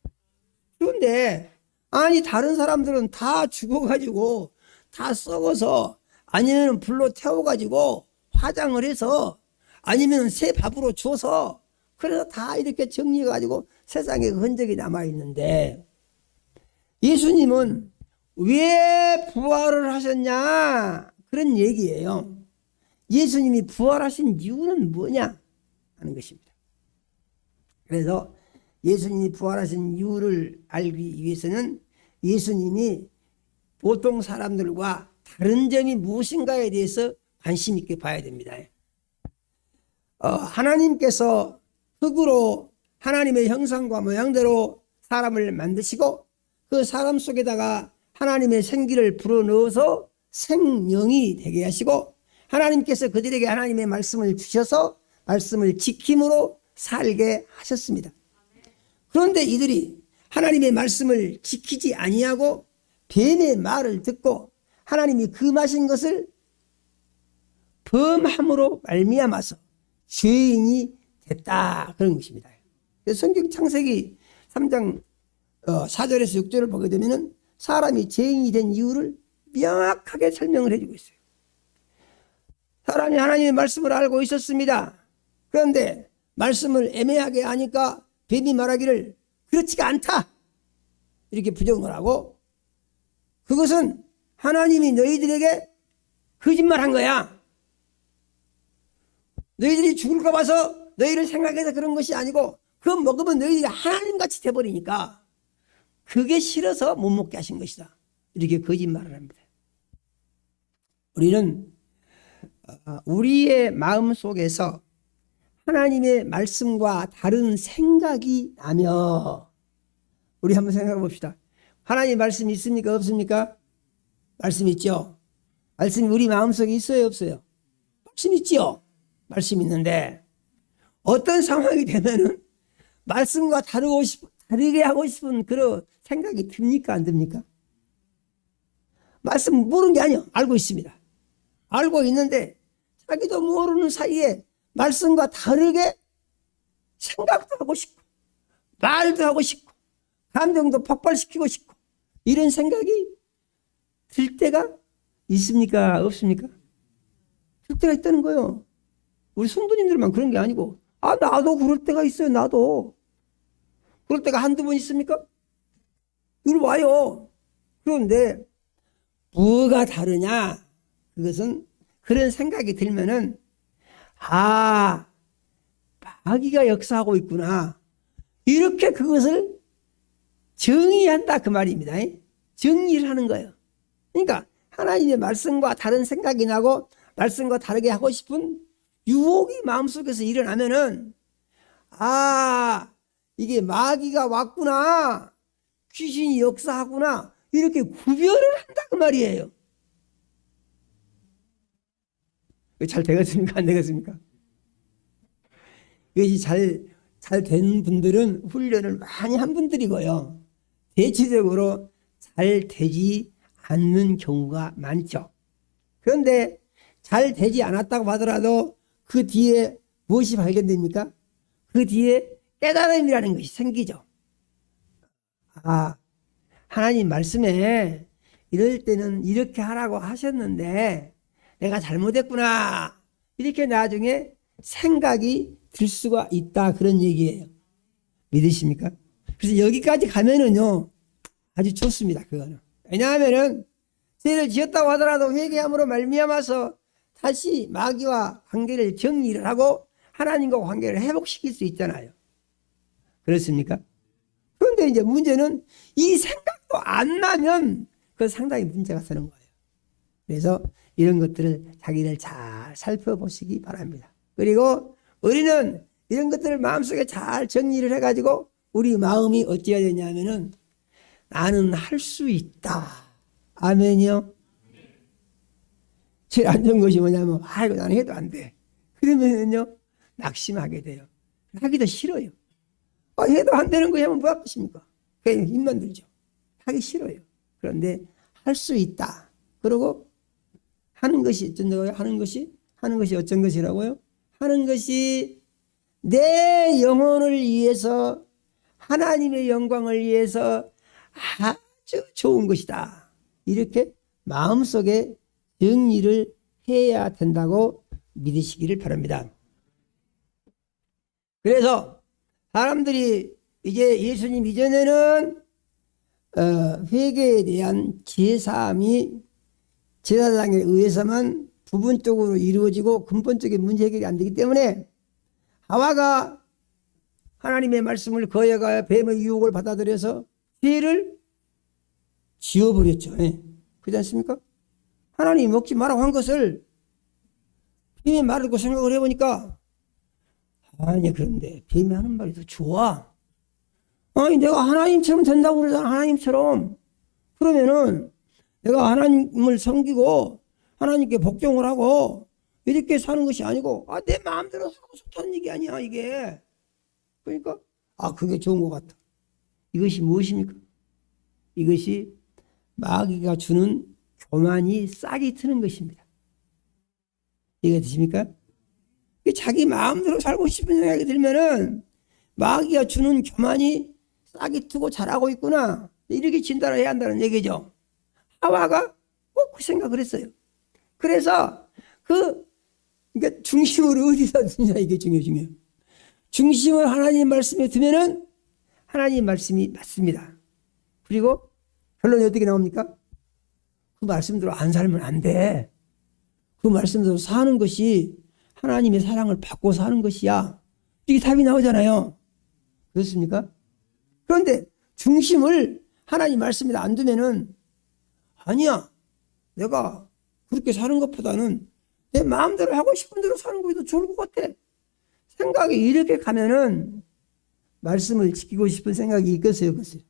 그런데 아니 다른 사람들은 다 죽어가지고 다 썩어서, 아니면 불로 태워가지고 화장을 해서, 아니면 새 밥으로 줘서, 그래서 다 이렇게 정리해가지고 세상에 흔적이 남아있는데, 예수님은 왜 부활을 하셨냐 그런 얘기예요. 예수님이 부활하신 이유는 뭐냐 하는 것입니다. 그래서 예수님이 부활하신 이유를 알기 위해서는 예수님이 보통 사람들과 다른 점이 무엇인가에 대해서 관심 있게 봐야 됩니다. 하나님께서 흙으로 하나님의 형상과 모양대로 사람을 만드시고 그 사람 속에다가 하나님의 생기를 불어넣어서 생명이 되게 하시고, 하나님께서 그들에게 하나님의 말씀을 주셔서 말씀을 지킴으로 살게 하셨습니다. 그런데 이들이 하나님의 말씀을 지키지 아니하고 뱀의 말을 듣고 하나님이 금하신 것을 범함으로 말미암아서 죄인이 됐다, 그런 것입니다. 성경 창세기 3장 4절에서 6절을 보게 되면 사람이 죄인이 된 이유를 명확하게 설명을 해주고 있어요. 사람이 하나님의 말씀을 알고 있었습니다. 그런데 말씀을 애매하게 하니까 뱀이 말하기를 그렇지가 않다 이렇게 부정을 하고, 그것은 하나님이 너희들에게 거짓말한 거야. 너희들이 죽을까 봐서 너희를 생각해서 그런 것이 아니고, 그거 먹으면 너희들이 하나님같이 돼버리니까 그게 싫어서 못 먹게 하신 것이다 이렇게 거짓말을 합니다. 우리는 우리의 마음 속에서 하나님의 말씀과 다른 생각이 나며, 우리 한번 생각해 봅시다. 하나님 말씀이 있습니까 없습니까? 말씀 있죠. 말씀이 우리 마음속에 있어요 없어요? 말씀 있죠. 말씀 있는데 어떤 상황이 되면은 말씀과 다르게 하고 싶은 그런 생각이 듭니까 안 듭니까? 말씀 모르는 게 아니에요. 알고 있습니다. 알고 있는데 자기도 모르는 사이에 말씀과 다르게 생각도 하고 싶고 말도 하고 싶고 감정도 폭발시키고 싶고 이런 생각이 들 때가 있습니까 없습니까? 들 때가 있다는 거예요. 우리 성도님들만 그런 게 아니고, 나도 그럴 때가 있어요. 나도 그럴 때가 한두 번 있습니까? 늘 와요. 그런데 뭐가 다르냐? 그것은 그런 생각이 들면은 마귀가 역사하고 있구나 이렇게 그것을 정의한다 그 말입니다. 정의를 하는 거예요. 그러니까 하나님의 말씀과 다른 생각이 나고 말씀과 다르게 하고 싶은 유혹이 마음속에서 일어나면은 이게 마귀가 왔구나, 귀신이 역사하구나 이렇게 구별을 한다 그 말이에요. 잘 되겠습니까 안 되겠습니까? 이것이 잘 된 분들은 훈련을 많이 한 분들이고요, 대체적으로 잘 되지 않는 경우가 많죠. 그런데 잘 되지 않았다고 하더라도 그 뒤에 무엇이 발견됩니까? 그 뒤에 깨달음이라는 것이 생기죠. 하나님 말씀에 이럴 때는 이렇게 하라고 하셨는데 내가 잘못했구나 이렇게 나중에 생각이 들 수가 있다 그런 얘기예요. 믿으십니까? 그래서 여기까지 가면은요 아주 좋습니다. 그거는 왜냐하면은 죄를 지었다고 하더라도 회개함으로 말미암아서 다시 마귀와 관계를 정리를 하고 하나님과 관계를 회복시킬 수 있잖아요. 그렇습니까? 그런데 이제 문제는 이 생각도 안 나면 그 상당히 문제가 되는 거예요. 그래서 이런 것들을 자기를 잘 살펴보시기 바랍니다. 그리고 우리는 이런 것들을 마음속에 잘 정리를 해가지고 우리 마음이 어찌해야 되냐면은 나는 할 수 있다. 아멘이요. 제일 안 좋은 것이 뭐냐면 이거 나는 해도 안 돼. 그러면은요 낙심하게 돼요. 하기도 싫어요. 해도 안 되는 거 하면 뭐 하겠습니까? 그냥 힘만 들죠. 하기 싫어요. 그런데 할 수 있다. 그리고 하는 것이 어쩐 거예요? 하는 것이 어쩐 것이라고요? 하는 것이 내 영혼을 위해서 하나님의 영광을 위해서 아주 좋은 것이다. 이렇게 마음속에 정리를 해야 된다고 믿으시기를 바랍니다. 그래서 사람들이 이제 예수님 이전에는 회개에 대한 제사함이 제사장에 의해서만 부분적으로 이루어지고 근본적인 문제 해결이 안 되기 때문에 하와가 하나님의 말씀을 거역하여 뱀의 유혹을 받아들여서 죄를 지어버렸죠. 그렇지 않습니까? 하나님이 먹지 말라고 한 것을 뱀이 말을 듣고 생각을 해보니까 그런데 뱀이 하는 말이 더 좋아. 내가 하나님처럼 된다고 그러잖아. 하나님처럼. 그러면은 내가 하나님을 섬기고 하나님께 복종을 하고 이렇게 사는 것이 아니고 내 마음대로 하고 좋다는 얘기 아니야 이게. 그러니까 그게 좋은 것 같다. 이것이 무엇입니까? 이것이 마귀가 주는 교만이 싹이 트는 것입니다. 이해되십니까? 자기 마음대로 살고 싶은 생각이 들면은 마귀가 주는 교만이 싹이 트고 자라고 있구나 이렇게 진단을 해야 한다는 얘기죠. 하와가 꼭 그 생각을 했어요. 그래서 그러니까 중심을 어디다 두냐 이게 중요해요. 중심을 하나님 말씀에 두면은 하나님 말씀이 맞습니다. 그리고 결론이 어떻게 나옵니까? 그 말씀대로 안 살면 안 돼. 그 말씀대로 사는 것이 하나님의 사랑을 받고 사는 것이야. 이게 답이 나오잖아요. 그렇습니까? 그런데 중심을 하나님 말씀에 안 두면은 아니야. 내가 그렇게 사는 것보다는 내 마음대로 하고 싶은 대로 사는 것이 더 좋을 것 같아. 생각이 이렇게 가면은 말씀을 지키고 싶은 생각이 있겠어요, 그것을?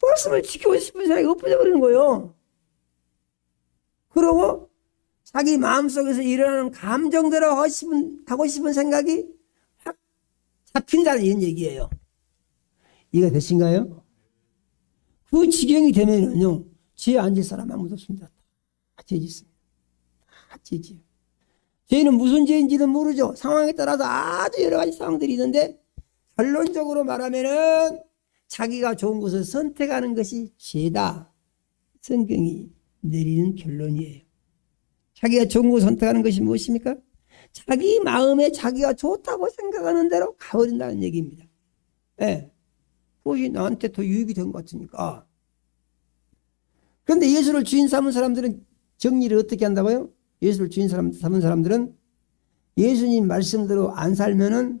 말씀을 지키고 싶은 생각이 없어져 버리는 거예요. 그러고 자기 마음속에서 일어나는 감정대로 하고 싶은 생각이 확 잡힌다는 이런 얘기예요. 이해가 되신가요? 그 지경이 되면은요, 죄에 앉을 사람 아무도 없습니다. 다 죄 짓습니다. 다 죄지요. 죄는 무슨 죄인지는 모르죠. 상황에 따라서 아주 여러 가지 상황들이 있는데 결론적으로 말하면은 자기가 좋은 것을 선택하는 것이 죄다. 성경이 내리는 결론이에요. 자기가 좋은 것을 선택하는 것이 무엇입니까? 자기 마음에 자기가 좋다고 생각하는 대로 가버린다는 얘기입니다. 네. 그것이 나한테 더 유익이 된 것 같으니까. 그런데 예수를 주인 삼은 사람들은 정리를 어떻게 한다고요? 예수를 주인 삼은 사람들은 예수님 말씀대로 안 살면은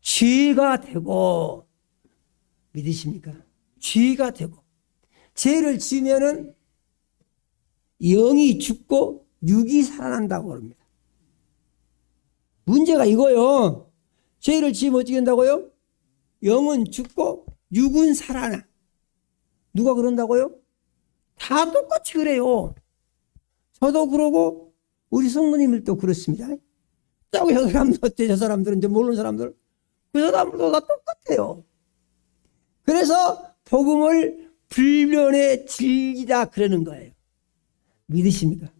죄가 되고, 믿으십니까? 죄가 되고, 죄를 지으면은 영이 죽고 육이 살아난다고 그럽니다. 문제가 이거요. 죄를 지으면 어떻게 된다고요? 영은 죽고 육은 살아나. 누가 그런다고요? 다 똑같이 그래요. 저도 그러고 우리 성모님들도 그렇습니다. 저 사람들 어때? 저 사람들은 이제 모르는 사람들, 그 사람들도 다 똑같아요. 그래서 복음을 불변에 즐기자 그러는 거예요. 믿으십니까?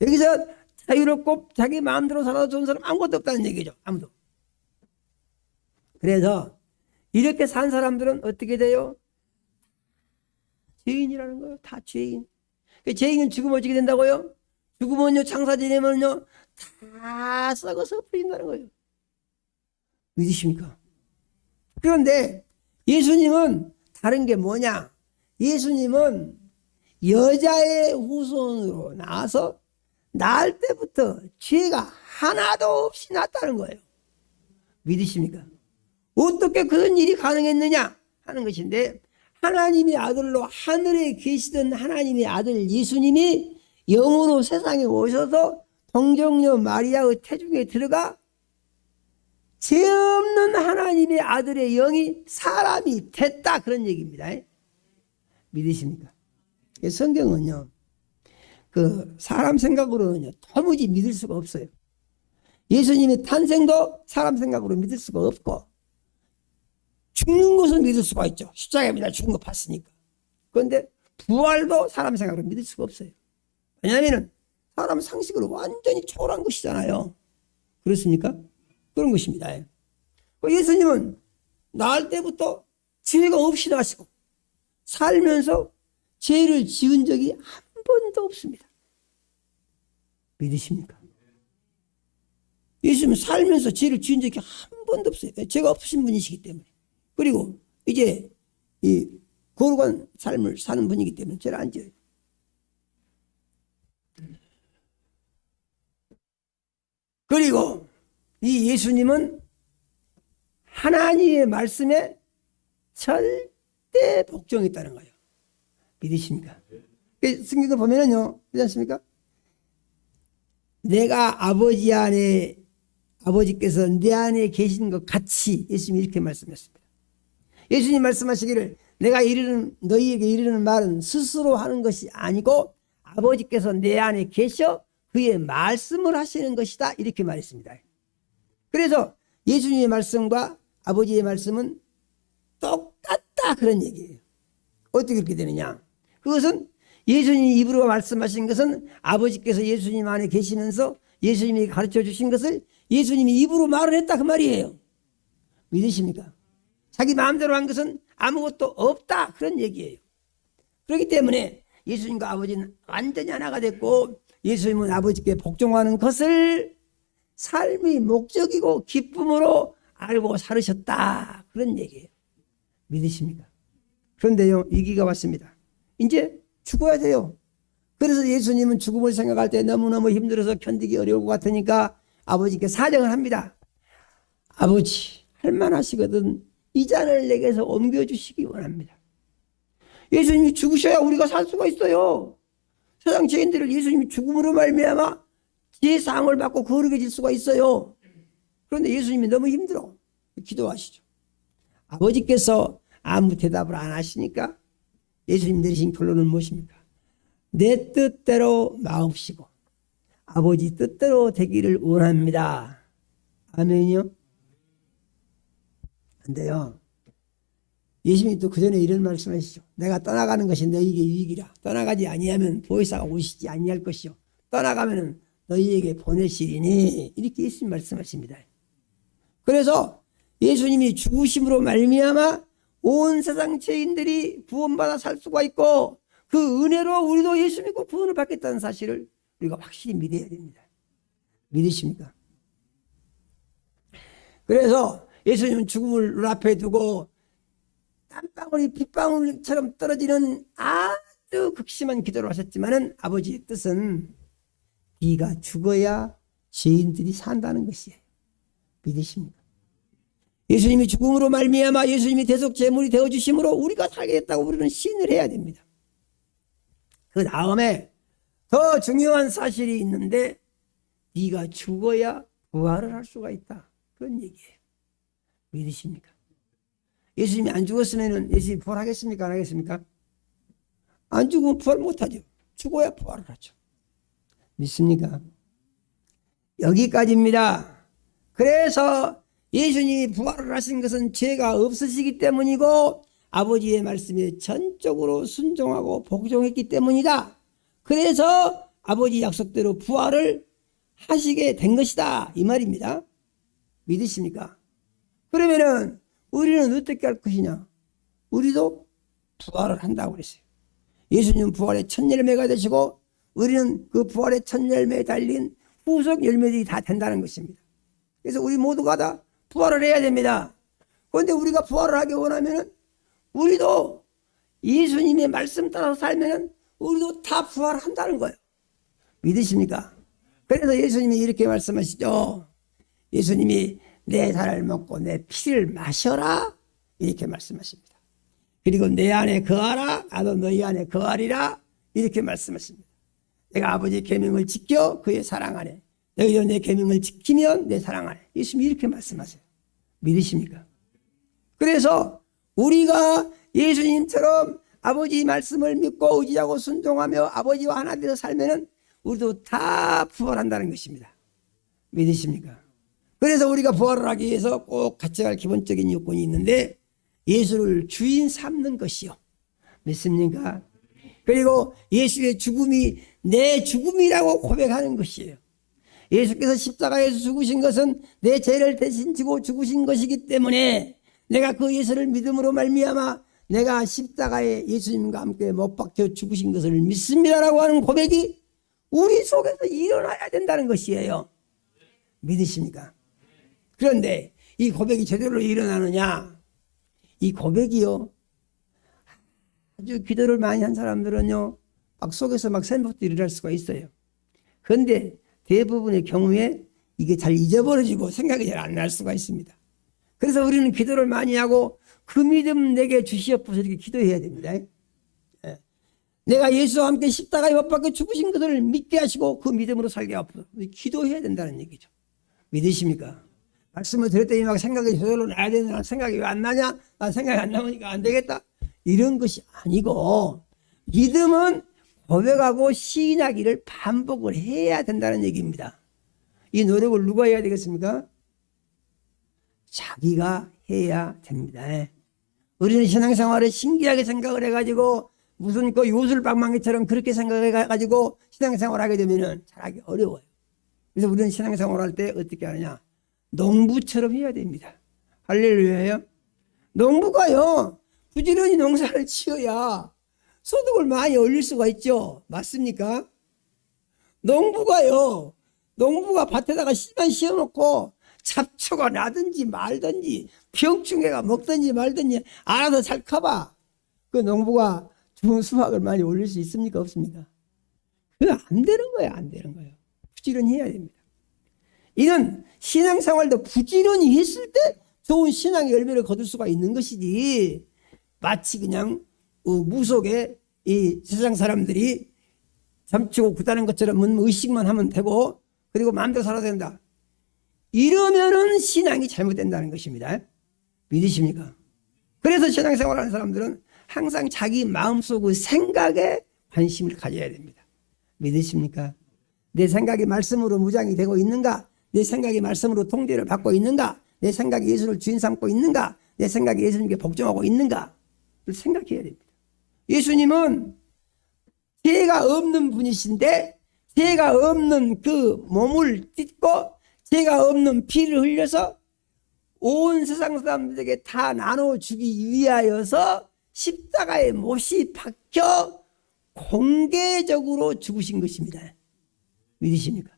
여기서 자유롭고 자기 마음대로 살아도 좋은 사람 아무것도 없다는 얘기죠. 아무도. 그래서 이렇게 산 사람들은 어떻게 돼요? 죄인이라는 거예요. 다 죄인. 죄인은 죽으면 어떻게 된다고요? 죽으면요, 창사 지내면요, 다 썩어서 버린다는 거예요. 믿으십니까? 그런데 예수님은 다른 게 뭐냐? 예수님은 여자의 후손으로 나와서 낳을 때부터 죄가 하나도 없이 났다는 거예요. 믿으십니까? 어떻게 그런 일이 가능했느냐 하는 것인데, 하나님의 아들로 하늘에 계시던 하나님의 아들 예수님이 영으로 세상에 오셔서 동정녀 마리아의 태중에 들어가 죄 없는 하나님의 아들의 영이 사람이 됐다, 그런 얘기입니다. 믿으십니까? 성경은요, 그 사람 생각으로는요 도무지 믿을 수가 없어요. 예수님의 탄생도 사람 생각으로 믿을 수가 없고, 죽는 것은 믿을 수가 있죠. 십자가에 매달 죽은 거 봤으니까. 그런데 부활도 사람 생각으로 믿을 수가 없어요. 왜냐하면 사람 상식으로 완전히 초월한 것이잖아요. 그렇습니까? 그런 것입니다. 예수님은 낳을 때부터 죄가 없이 나시고 살면서 죄를 지은 적이 한 번도 없습니다. 믿으십니까? 예수님은 살면서 죄를 지은 적이 한 번도 없어요. 죄가 없으신 분이시기 때문에. 그리고 이제 이 거룩한 삶을 사는 분이기 때문에 죄를 안 지어요. 그리고 이 예수님은 하나님의 말씀에 절대 복종했다는 거예요. 믿으십니까? 성경을 보면은요, 그렇지 않습니까? 내가 아버지 안에, 아버지께서 내 안에 계신 것 같이, 예수님이 이렇게 말씀했습니다. 예수님 말씀하시기를 내가 너희에게 이르는 말은 스스로 하는 것이 아니고 아버지께서 내 안에 계셔 그의 말씀을 하시는 것이다, 이렇게 말했습니다. 그래서 예수님의 말씀과 아버지의 말씀은 똑같다, 그런 얘기예요. 어떻게 그렇게 되느냐? 그것은 예수님이 입으로 말씀하신 것은 아버지께서 예수님 안에 계시면서 예수님이 가르쳐 주신 것을 예수님이 입으로 말을 했다, 그 말이에요. 믿으십니까? 자기 마음대로 한 것은 아무것도 없다, 그런 얘기예요. 그렇기 때문에 예수님과 아버지는 완전히 하나가 됐고, 예수님은 아버지께 복종하는 것을 삶이 목적이고 기쁨으로 알고 살으셨다. 그런 얘기예요. 믿으십니까? 그런데요, 위기가 왔습니다. 이제 죽어야 돼요. 그래서 예수님은 죽음을 생각할 때 너무너무 힘들어서 견디기 어려울 것 같으니까 아버지께 사정을 합니다. 아버지, 할만하시거든 이 잔을 내게서 옮겨주시기 원합니다. 예수님이 죽으셔야 우리가 살 수가 있어요. 세상 죄인들을 예수님이 죽음으로 말미암아 제사함을 받고 거룩해질 수가 있어요. 그런데 예수님이 너무 힘들어. 기도하시죠. 아버지께서 아무 대답을 안 하시니까 예수님 내리신 결론은 무엇입니까? 내 뜻대로 마옵시고 아버지 뜻대로 되기를 원합니다. 아멘이요? 안 돼요. 예수님이 또 그 전에 이런 말씀하시죠. 내가 떠나가는 것이 너희에게 유익이라. 떠나가지 아니하면 보혜사가 오시지 아니할 것이요. 떠나가면은 너희에게 보내시리니. 이렇게 예수님 말씀하십니다. 그래서 예수님이 죽으심으로 말미암아 온 세상 죄인들이 구원받아 살 수가 있고 그 은혜로 우리도 예수 믿고 구원을 받겠다는 사실을 우리가 확실히 믿어야 됩니다. 믿으십니까? 그래서 예수님은 죽음을 눈앞에 두고 땀방울이 빗방울처럼 떨어지는 아주 극심한 기도를 하셨지만은 아버지의 뜻은 네가 죽어야 죄인들이 산다는 것이에요. 믿으십니까? 예수님이 죽음으로 말미암아 예수님이 대속 제물이 되어주심으로 우리가 살겠다고 우리는 시인을 해야 됩니다. 그 다음에 더 중요한 사실이 있는데 네가 죽어야 부활을 할 수가 있다. 그런 얘기예요. 믿으십니까? 예수님이 안 죽었으면 예수님이 부활하겠습니까? 안 하겠습니까? 안 죽으면 부활 못하죠. 죽어야 부활을 하죠. 믿습니까? 여기까지입니다. 그래서 예수님이 부활을 하신 것은 죄가 없으시기 때문이고 아버지의 말씀에 전적으로 순종하고 복종했기 때문이다. 그래서 아버지 약속대로 부활을 하시게 된 것이다. 이 말입니다. 믿으십니까? 그러면은 우리는 어떻게 할 것이냐? 우리도 부활을 한다고 그랬어요. 예수님은 부활의 첫 열매가 되시고 우리는 그 부활의 첫 열매에 달린 후속 열매들이 다 된다는 것입니다. 그래서 우리 모두가 다 부활을 해야 됩니다. 그런데 우리가 부활을 하기 원하면은 우리도 예수님의 말씀 따라서 살면은 우리도 다 부활한다는 거예요. 믿으십니까? 그래서 예수님이 이렇게 말씀하시죠. 예수님이 내 살을 먹고 내 피를 마셔라 이렇게 말씀하십니다. 그리고 내 안에 거하라 나도 너희 안에 거하리라 이렇게 말씀하십니다. 내가 아버지의 계명을 지켜 그의 사랑 안에 너희도 내 계명을 지키면 내 사랑 안에 예수님이 이렇게 말씀하세요. 믿으십니까? 그래서 우리가 예수님처럼 아버지 말씀을 믿고 의지하고 순종하며 아버지와 하나 되어 살면은 우리도 다 부활한다는 것입니다. 믿으십니까? 그래서 우리가 부활을 하기 위해서 꼭 갖춰야 할 기본적인 요건이 있는데 예수를 주인 삼는 것이요. 믿습니까? 그리고 예수의 죽음이 내 죽음이라고 고백하는 것이에요. 예수께서 십자가에서 죽으신 것은 내 죄를 대신 지고 죽으신 것이기 때문에 내가 그 예수를 믿음으로 말미암아 내가 십자가에 예수님과 함께 못 박혀 죽으신 것을 믿습니다라고 하는 고백이 우리 속에서 일어나야 된다는 것이에요. 믿으십니까? 그런데 이 고백이 제대로 일어나느냐? 이 고백이요. 아주 기도를 많이 한 사람들은요. 막 속에서 막 새벽부터 일어날 수가 있어요. 그런데 대부분의 경우에 이게 잘 잊어버려지고 생각이 잘 안 날 수가 있습니다. 그래서 우리는 기도를 많이 하고 그 믿음 내게 주시옵소서 이렇게 기도해야 됩니다. 내가 예수와 함께 십자가에 못 박혀 죽으신 것을 믿게 하시고 그 믿음으로 살게 하옵소서 기도해야 된다는 얘기죠. 믿으십니까? 말씀을 들었더니 막 생각이 저절로 나야 되는 생각이 왜 안 나냐? 난 생각이 안 나오니까 안 되겠다. 이런 것이 아니고 믿음은 고백하고 시인하기를 반복을 해야 된다는 얘기입니다. 이 노력을 누가 해야 되겠습니까? 자기가 해야 됩니다. 우리는 신앙생활을 신기하게 생각을 해가지고 무슨 그 요술방망이처럼 그렇게 생각해가지고 신앙생활을 하게 되면 잘하기 어려워요. 그래서 우리는 신앙생활을 할 때 어떻게 하느냐? 농부처럼 해야 됩니다. 할렐루야요. 농부가요 부지런히 농사를 지어야 소득을 많이 올릴 수가 있죠. 맞습니까? 농부가요 농부가 밭에다가 씨만 씌워놓고 잡초가 나든지 말든지 병충해가 먹든지 말든지 알아서 잘 커봐. 그 농부가 좋은 수확을 많이 올릴 수 있습니까? 없습니까? 그거 안 되는 거예요. 안 되는 거예요. 부지런히 해야 됩니다. 이는 신앙생활도 부지런히 했을 때 좋은 신앙의 열매를 거둘 수가 있는 것이지, 마치 그냥 무속에 이 세상 사람들이 점치고 굳다는 것처럼 의식만 하면 되고 그리고 마음대로 살아야 된다, 이러면은 신앙이 잘못된다는 것입니다. 믿으십니까? 그래서 신앙생활하는 사람들은 항상 자기 마음속의 생각에 관심을 가져야 됩니다. 믿으십니까? 내 생각이 말씀으로 무장이 되고 있는가? 내 생각이 말씀으로 통제를 받고 있는가? 내 생각이 예수를 주인 삼고 있는가? 내 생각이 예수님께 복종하고 있는가? 생각해야 됩니다. 예수님은 죄가 없는 분이신데 죄가 없는 그 몸을 찢고 죄가 없는 피를 흘려서 온 세상 사람들에게 다 나눠주기 위하여서 십자가에 못이 박혀 공개적으로 죽으신 것입니다. 믿으십니까?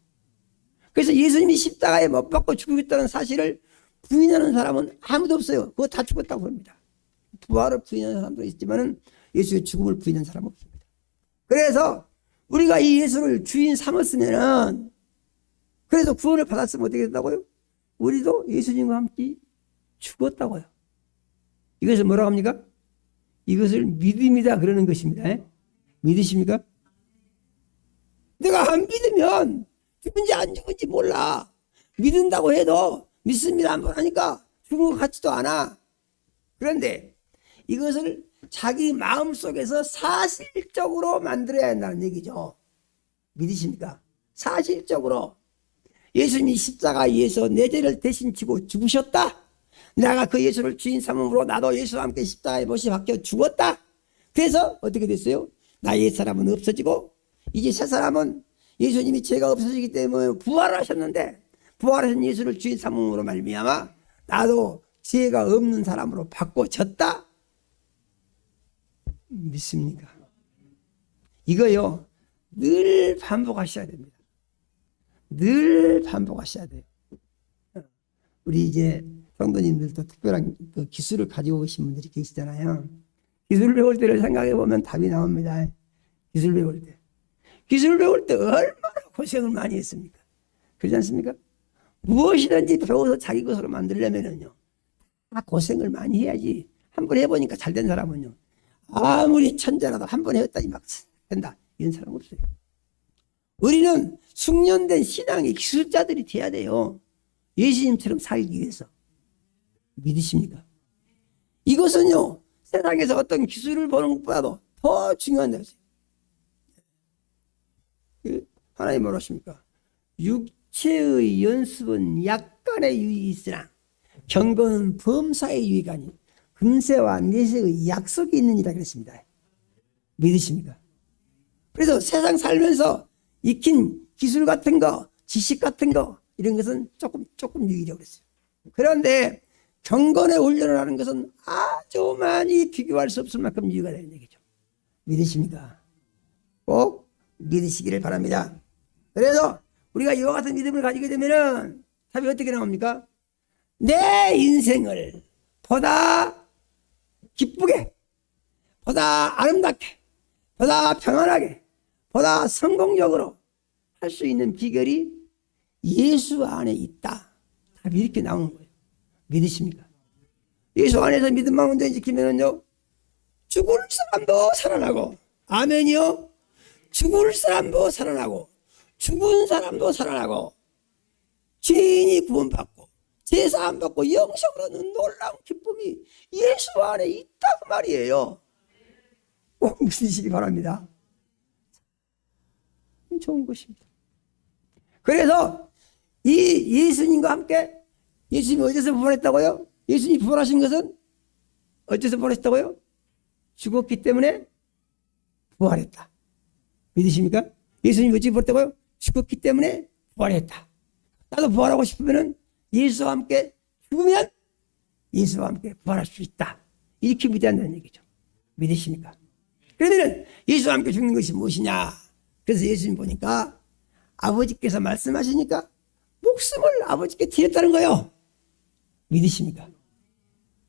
그래서 예수님이 십자가에 못 박고 죽으셨다는 사실을 부인하는 사람은 아무도 없어요. 그거 다 죽었다고 합니다. 부활을 부인하는 사람도 있지만 예수의 죽음을 부인하는 사람은 없습니다. 그래서 우리가 이 예수를 주인 삼았으면은, 그래서 구원을 받았으면 어떻게 된다고요? 우리도 예수님과 함께 죽었다고요. 이것을 뭐라고 합니까? 이것을 믿음이다 그러는 것입니다. 믿으십니까? 내가 안 믿으면 죽은지 안 죽은지 몰라. 믿는다고 해도 믿습니다 한번 하니까 죽은 것 같지도 않아. 그런데 이것을 자기 마음속에서 사실적으로 만들어야 한다는 얘기죠. 믿으십니까? 사실적으로 예수님이 십자가에서 내 죄를 대신 지고 죽으셨다. 내가 그 예수를 주인 삼음으로 나도 예수와 함께 십자가에 못이 박혀 죽었다. 그래서 어떻게 됐어요? 나의 옛사람은 없어지고 이제 새 사람은 예수님이 죄가 없어지기 때문에 부활하셨는데, 부활하신 예수를 주인 삼음으로 말미암아 나도 죄가 없는 사람으로 바꿔졌다. 믿습니까? 이거요 늘 반복하셔야 됩니다. 늘 반복하셔야 돼요. 우리 이제 성도님들도 특별한 그 기술을 가지고 계신 분들이 계시잖아요. 기술 배울 때를 생각해 보면 답이 나옵니다. 기술 배울 때. 기술 배울 때 얼마나 고생을 많이 했습니까? 그렇지 않습니까? 무엇이든지 배워서 자기 것으로 만들려면요 다 고생을 많이 해야지. 한번 해보니까 잘 된 사람은요 아무리 천재라도 한번 해봤더니 막 된다 이런 사람 없어요. 우리는 숙련된 신앙의 기술자들이 돼야 돼요. 예수님처럼 살기 위해서. 믿으십니까? 이것은요 세상에서 어떤 기술을 보는 것보다도 더 중요한 것이에요. 하나님 뭐라 하십니까? 육체의 연습은 약간의 유익이 있으나 경건은 범사의 유익이 아니 금세와 내세의 약속이 있느니라 그랬습니다. 믿으십니까? 그래서 세상 살면서 익힌 기술 같은 거, 지식 같은 거 이런 것은 조금 유익이라고 그랬어요. 그런데 경건의 훈련을 하는 것은 아주 많이 비교할 수 없을 만큼 유익가 되는 얘기죠. 믿으십니까? 꼭 믿으시기를 바랍니다. 그래서 우리가 이와 같은 믿음을 가지게 되면은 답이 어떻게 나옵니까? 내 인생을 보다 기쁘게, 보다 아름답게, 보다 평안하게, 보다 성공적으로 할 수 있는 비결이 예수 안에 있다. 답이 이렇게 나오는 거예요. 믿으십니까? 예수 안에서 믿음만 온전히 지키면은요 죽을 사람도 살아나고, 아멘이요, 죽을 사람도 살아나고 죽은 사람도 살아나고 죄인이 구원받고 제사함 받고 영생을 얻는 놀라운 기쁨이 예수 안에 있다고 말이에요. 꼭 믿으시기 바랍니다. 좋은 것입니다. 그래서 이 예수님과 함께, 예수님이 어디서 부활했다고요? 예수님이 부활하신 것은 어디서 부활했다고요? 죽었기 때문에 부활했다. 믿으십니까? 예수님이 어찌 부활했다고요? 죽었기 때문에 부활했다. 나도 부활하고 싶으면 예수와 함께 죽으면 예수와 함께 부활할 수 있다. 이렇게 믿어야 한다는 얘기죠. 믿으십니까? 그러면 예수와 함께 죽는 것이 무엇이냐? 그래서 예수님 보니까 아버지께서 말씀하시니까 목숨을 아버지께 드렸다는 거예요. 믿으십니까?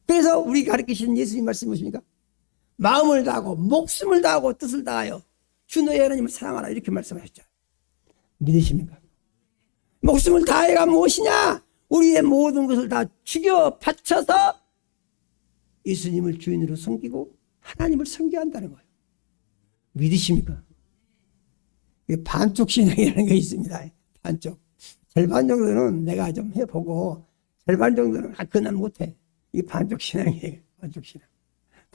그래서 우리 가르치시는 예수님 말씀이 무엇입니까? 마음을 다하고 목숨을 다하고 뜻을 다하여 주 너의 하나님을 사랑하라 이렇게 말씀하셨죠. 믿으십니까? 목숨을 다해가 무엇이냐? 우리의 모든 것을 다 죽여 바쳐서 예수님을 주인으로 섬기고 하나님을 섬겨한다는 거예요. 믿으십니까? 반쪽 신앙이라는 게 있습니다. 반쪽. 절반 정도는 내가 좀 해보고 절반 정도는 그난 못해. 이게 반쪽 신앙이에요. 반쪽 신앙.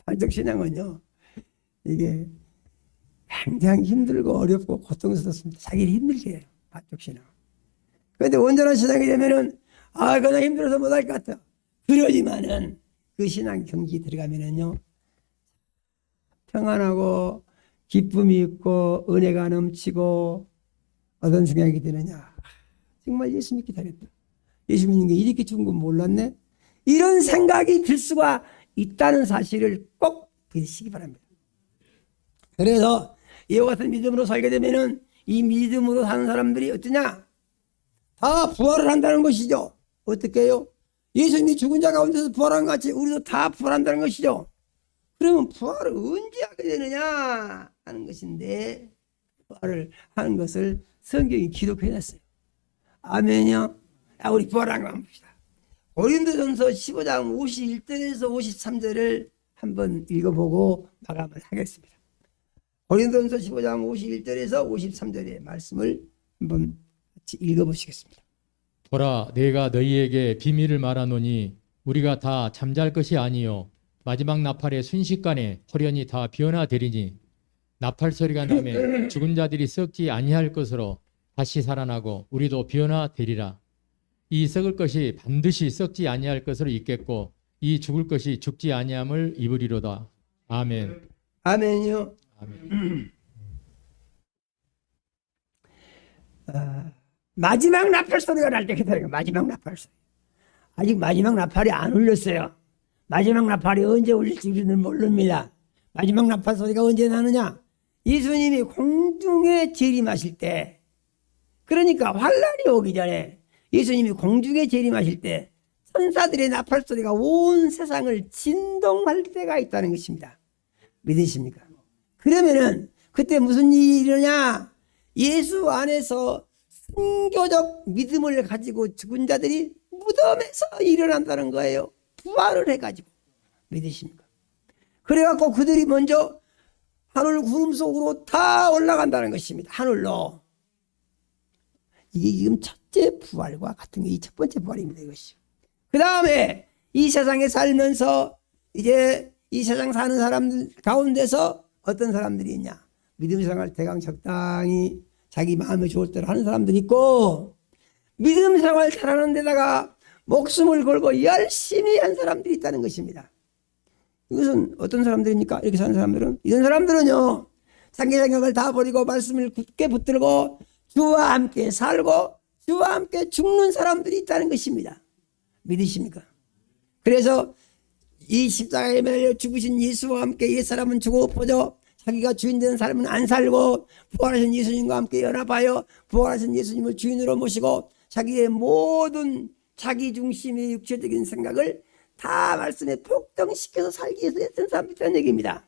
반쪽 신앙은요, 이게 굉장히 힘들고 어렵고 고통스럽습니다. 자기를 힘들게 해요. 반쪽 신앙. 그런데 온전한 신앙이 되면은 그냥 힘들어서 못할 것 같아. 그러지만은 그 신앙 경기 들어가면은요, 평안하고 기쁨이 있고 은혜가 넘치고 어떤 생각이 드느냐. 정말 예수 믿기 잘했다. 예수 믿는 게 이렇게 좋은 건 몰랐네. 이런 생각이 들 수가 있다는 사실을 꼭 믿으시기 바랍니다. 그래서 이와 같은 믿음으로 살게 되면은 이 믿음으로 사는 사람들이 어떠냐? 다 부활을 한다는 것이죠. 어떻게 해요? 예수님이 죽은 자 가운데서 부활한 것 같이 우리도 다 부활한다는 것이죠. 그러면 부활을 언제 하게 되느냐 하는 것인데, 부활을 하는 것을 성경이 기록해놨어요. 아멘이요. 우리 부활한 거 한번 봅시다. 고린도전서 15장 51절에서 53절을 한번 읽어보고 마감을 하겠습니다. 고린도전서 15장 51절에서 53절의 말씀을 한번 같이 읽어보시겠습니다. 보라, 내가 너희에게 비밀을 말하노니 우리가 다 잠잘 것이 아니요 마지막 나팔의 순식간에 호련히 다 변화되리니, 나팔 소리가 나면 죽은 자들이 썩지 아니할 것으로 다시 살아나고 우리도 변화되리라. 이 썩을 것이 반드시 썩지 아니할 것으로 있겠고 이 죽을 것이 죽지 아니함을 입으리로다. 아멘. 아멘이요. 아멘. 마지막 나팔 소리가 날 때 기다려요. 마지막 나팔 소리. 아직 마지막 나팔이 안 울렸어요. 마지막 나팔이 언제 울릴지 우리는 모릅니다. 마지막 나팔 소리가 언제 나느냐? 예수님이 공중에 재림하실 때, 그러니까 환란이 오기 전에 예수님이 공중에 재림하실 때 천사들의 나팔 소리가 온 세상을 진동할 때가 있다는 것입니다. 믿으십니까? 그러면은 그때 무슨 일이 일어나냐? 예수 안에서 순교적 믿음을 가지고 죽은 자들이 무덤에서 일어난다는 거예요. 부활을 해가지고. 믿으십니까? 그래갖고 그들이 먼저 하늘 구름 속으로 다 올라간다는 것입니다. 하늘로. 이게 지금 첫째 부활과 같은 게 이 첫 번째 부활입니다. 이것이. 그 다음에 이 세상에 살면서 이제 이 세상 사는 사람들 가운데서 어떤 사람들이 있냐? 믿음 생활 대강 적당히 자기 마음에 좋을 대로 하는 사람들이 있고, 믿음 생활 잘하는 데다가 목숨을 걸고 열심히 한 사람들이 있다는 것입니다. 이것은 어떤 사람들입니까? 이렇게 사는 사람들은, 이런 사람들은요, 자기 생각을 다 버리고 말씀을 굳게 붙들고 주와 함께 살고 주와 함께 죽는 사람들이 있다는 것입니다. 믿으십니까? 그래서 이 십자가에 매달려 죽으신 예수와 함께 옛사람은 죽어 엎어져 자기가 주인 되는 사람은 안 살고, 부활하신 예수님과 함께 연합하여 부활하신 예수님을 주인으로 모시고 자기의 모든 자기 중심의 육체적인 생각을 다 말씀에 폭등시켜서 살기 위해서 했던 사람들이 있다는 얘기입니다.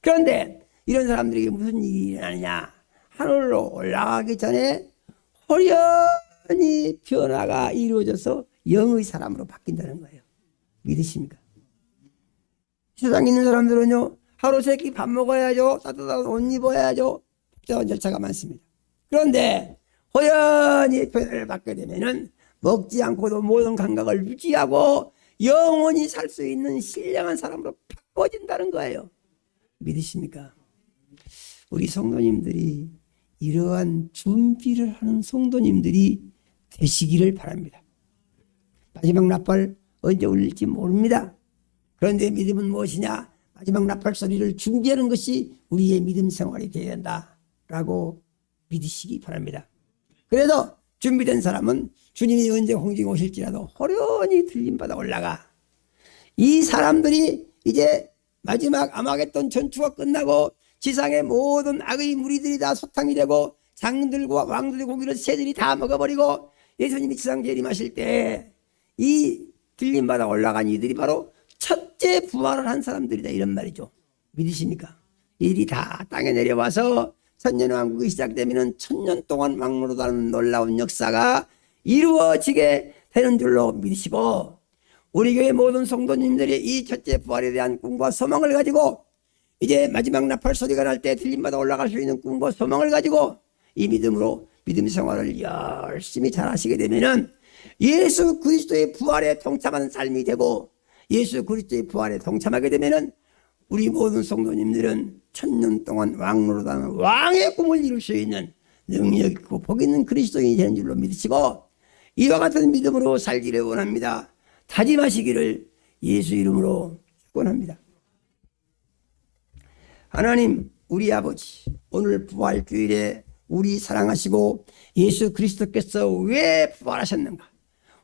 그런데 이런 사람들에게 무슨 일이 일어나느냐? 하늘로 올라가기 전에 호련히 변화가 이루어져서 영의 사람으로 바뀐다는 거예요. 믿으십니까? 세상에 있는 사람들은요, 하루 세 끼 밥 먹어야죠, 따뜻한 옷 입어야죠, 복잡한 절차가 많습니다. 그런데 호연히 변화를 받게 되면은 먹지 않고도 모든 감각을 유지하고 영원히 살 수 있는 신령한 사람으로 바꿔진다는 거예요. 믿으십니까? 우리 성도님들이 이러한 준비를 하는 성도님들이 되시기를 바랍니다. 마지막 나팔 언제 울릴지 모릅니다. 그런데 믿음은 무엇이냐? 마지막 나팔 소리를 준비하는 것이 우리의 믿음 생활이 되어야 한다라고 믿으시기 바랍니다. 그래서 준비된 사람은 주님이 언제 공중에 오실지라도 호련히 들림받아 올라가. 이 사람들이 이제 마지막 아마겟돈 전투가 끝나고 지상의 모든 악의 무리들이 다 소탕이 되고 장들과 왕들의 고기를 새들이 다 먹어버리고 예수님이 지상 재림하실 때 이 들림바다 올라간 이들이 바로 첫째 부활을 한 사람들이다, 이런 말이죠. 믿으십니까? 이들이 다 땅에 내려와서 천년왕국이 시작되면 1000년 동안 왕노릇하는 놀라운 역사가 이루어지게 되는 줄로 믿으시고, 우리 교회 모든 성도님들이 이 첫째 부활에 대한 꿈과 소망을 가지고 이제 마지막 나팔 소리가 날 때 들림바다 올라갈 수 있는 꿈과 소망을 가지고 이 믿음으로 믿음 생활을 열심히 잘 하시게 되면은 예수 그리스도의 부활에 동참하는 삶이 되고, 예수 그리스도의 부활에 동참하게 되면은 우리 모든 성도님들은 1000년 동안 왕노릇하는 왕의 꿈을 이룰 수 있는 능력 있고 복 있는 그리스도인이 되는 줄로 믿으시고, 이와 같은 믿음으로 살기를 원합니다. 다짐하시기를 예수 이름으로 축원합니다. 하나님, 우리 아버지, 오늘 부활주일에 우리 사랑하시고 예수 그리스도께서 왜 부활하셨는가,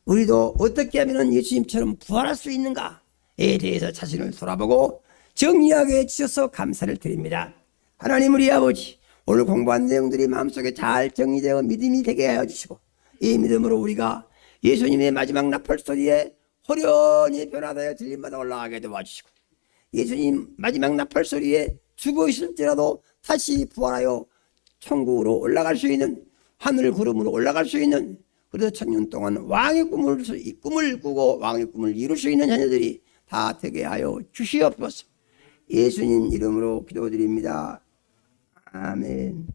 우리도 어떻게 하면 예수님처럼 부활할 수 있는가에 대해서 자신을 돌아보고 정리하게 해주셔서 감사를 드립니다. 하나님, 우리 아버지, 오늘 공부한 내용들이 마음속에 잘 정리되어 믿음이 되게 하여 주시고, 이 믿음으로 우리가 예수님의 마지막 나팔 소리에 호련히 변화되어 들림마다 올라가게 도와주시고, 예수님 마지막 나팔 소리에 죽어 있을지라도 다시 부활하여 천국으로 올라갈 수 있는, 하늘 구름으로 올라갈 수 있는, 그래서 1000년 동안 왕의 꿈을 꾸고 왕의 꿈을 이룰 수 있는 자녀들이 다 되게 하여 주시옵소서. 예수님 이름으로 기도드립니다. 아멘.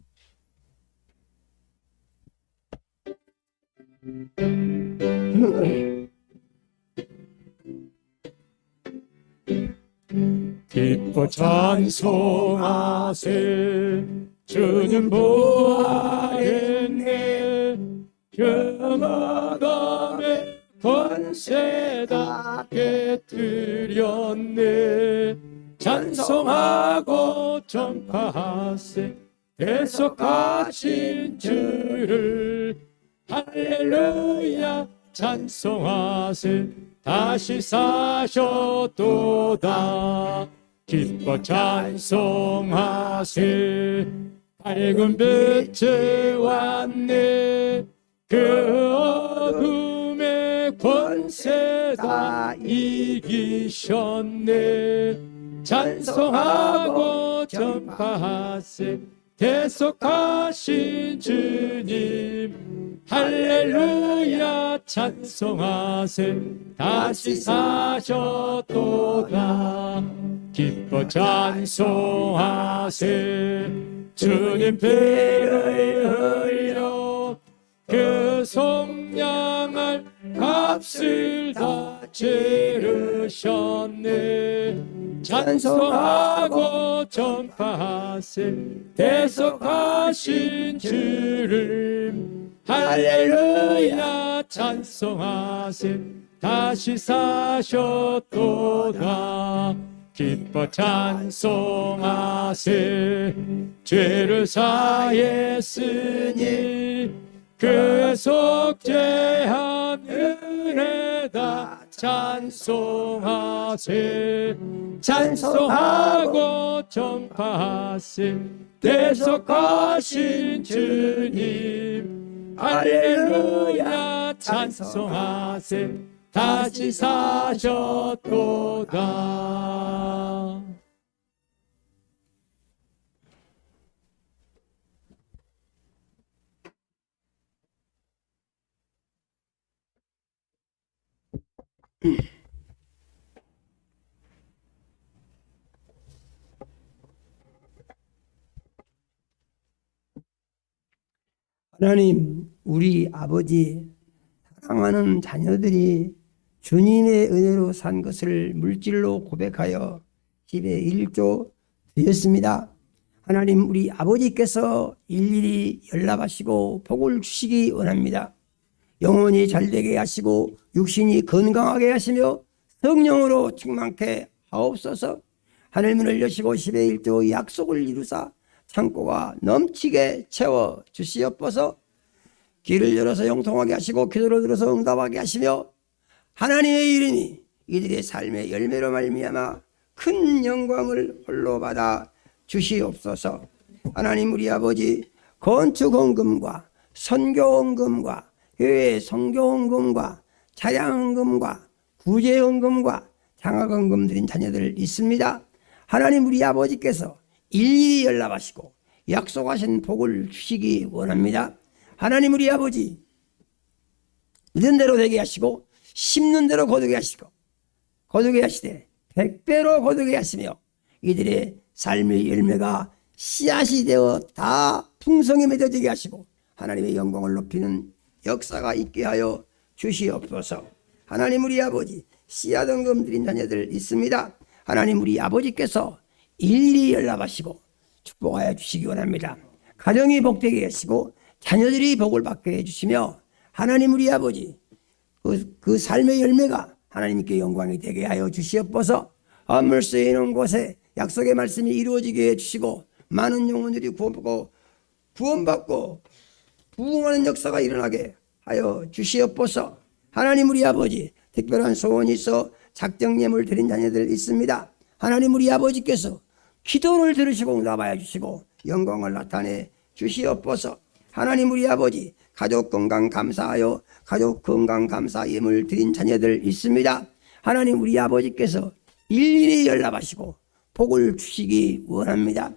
기뻐 찬송하세 주는 부활했네 영화감의 권세다 깨뜨렸네 찬송하고 전파하세 대속하신 주를 할렐루야 찬송하세 다시 사셨도다 기뻐 찬송하세 밝은 빛이 왔네 그 어둠의 권세 다 이기셨네 찬송하고 전파하세 대속하신 주님 할렐루야 찬송하세 다시 사셨도다 기뻐 찬송하세 주님 피를 흘려 그 속량할 값을 다 치르셨네 찬송하고 전파하세 대속하신 주를 할렐루야 찬송하세 다시 사셨도다 기뻐 찬송하세 죄를 사했으니 그 속죄한 은혜다 찬송하세 찬송하고 전파하세 대속하신 주님 할렐루야 찬송하세 다시 사셨도다 하나님, 우리 아버지, 사랑하는 자녀들이 주님의 은혜로 산 것을 물질로 고백하여 10의 1조 드렸습니다. 하나님, 우리 아버지께서 일일이 연락하시고 복을 주시기 원합니다. 영혼이 잘되게 하시고 육신이 건강하게 하시며 성령으로 충만케 하옵소서. 하늘문을 여시고 10의 1조 약속을 이루사 창고가 넘치게 채워 주시옵소서. 길을 열어서 형통하게 하시고 기도를 들어서 응답하게 하시며 하나님의 이름이 이들의 삶의 열매로 말미암아 큰 영광을 홀로 받아 주시옵소서. 하나님, 우리 아버지, 건축헌금과 선교헌금과 교회 성교헌금과 차량헌금과 구제헌금과 장학헌금 드린 자녀들 있습니다. 하나님 우리 아버지께서 일일이 연락하시고 약속하신 복을 주시기 원합니다. 하나님 우리 아버지 믿은 대로 되게 하시고 심는 대로 거두게 하시고 거두게 하시되 100배로 거두게 하시며 이들의 삶의 열매가 씨앗이 되어 다 풍성히 맺어지게 하시고 하나님의 영광을 높이는 역사가 있게 하여 주시옵소서. 하나님 우리 아버지 씨앗 헌금 드린 자녀들 있습니다. 하나님 우리 아버지께서 일일이 연락하시고 축복하여 주시기 원합니다. 가정이 복되게 하시고 자녀들이 복을 받게 해주시며 하나님 우리 아버지 그 삶의 열매가 하나님께 영광이 되게 하여 주시옵소서. 헌물 쓰이는 곳에 약속의 말씀이 이루어지게 해주시고 많은 영혼들이 구원받고 부흥하는 역사가 일어나게 하여 주시옵소서. 하나님 우리 아버지 특별한 소원이 있어 작정 예물 드린 자녀들 있습니다. 하나님 우리 아버지께서 기도를 들으시고 응답하여 주시고 영광을 나타내 주시옵소서. 하나님 우리 아버지 가족 건강 감사하여 가족 건강 감사 예물 드린 자녀들 있습니다. 하나님 우리 아버지께서 일일이 연락하시고 복을 주시기 원합니다.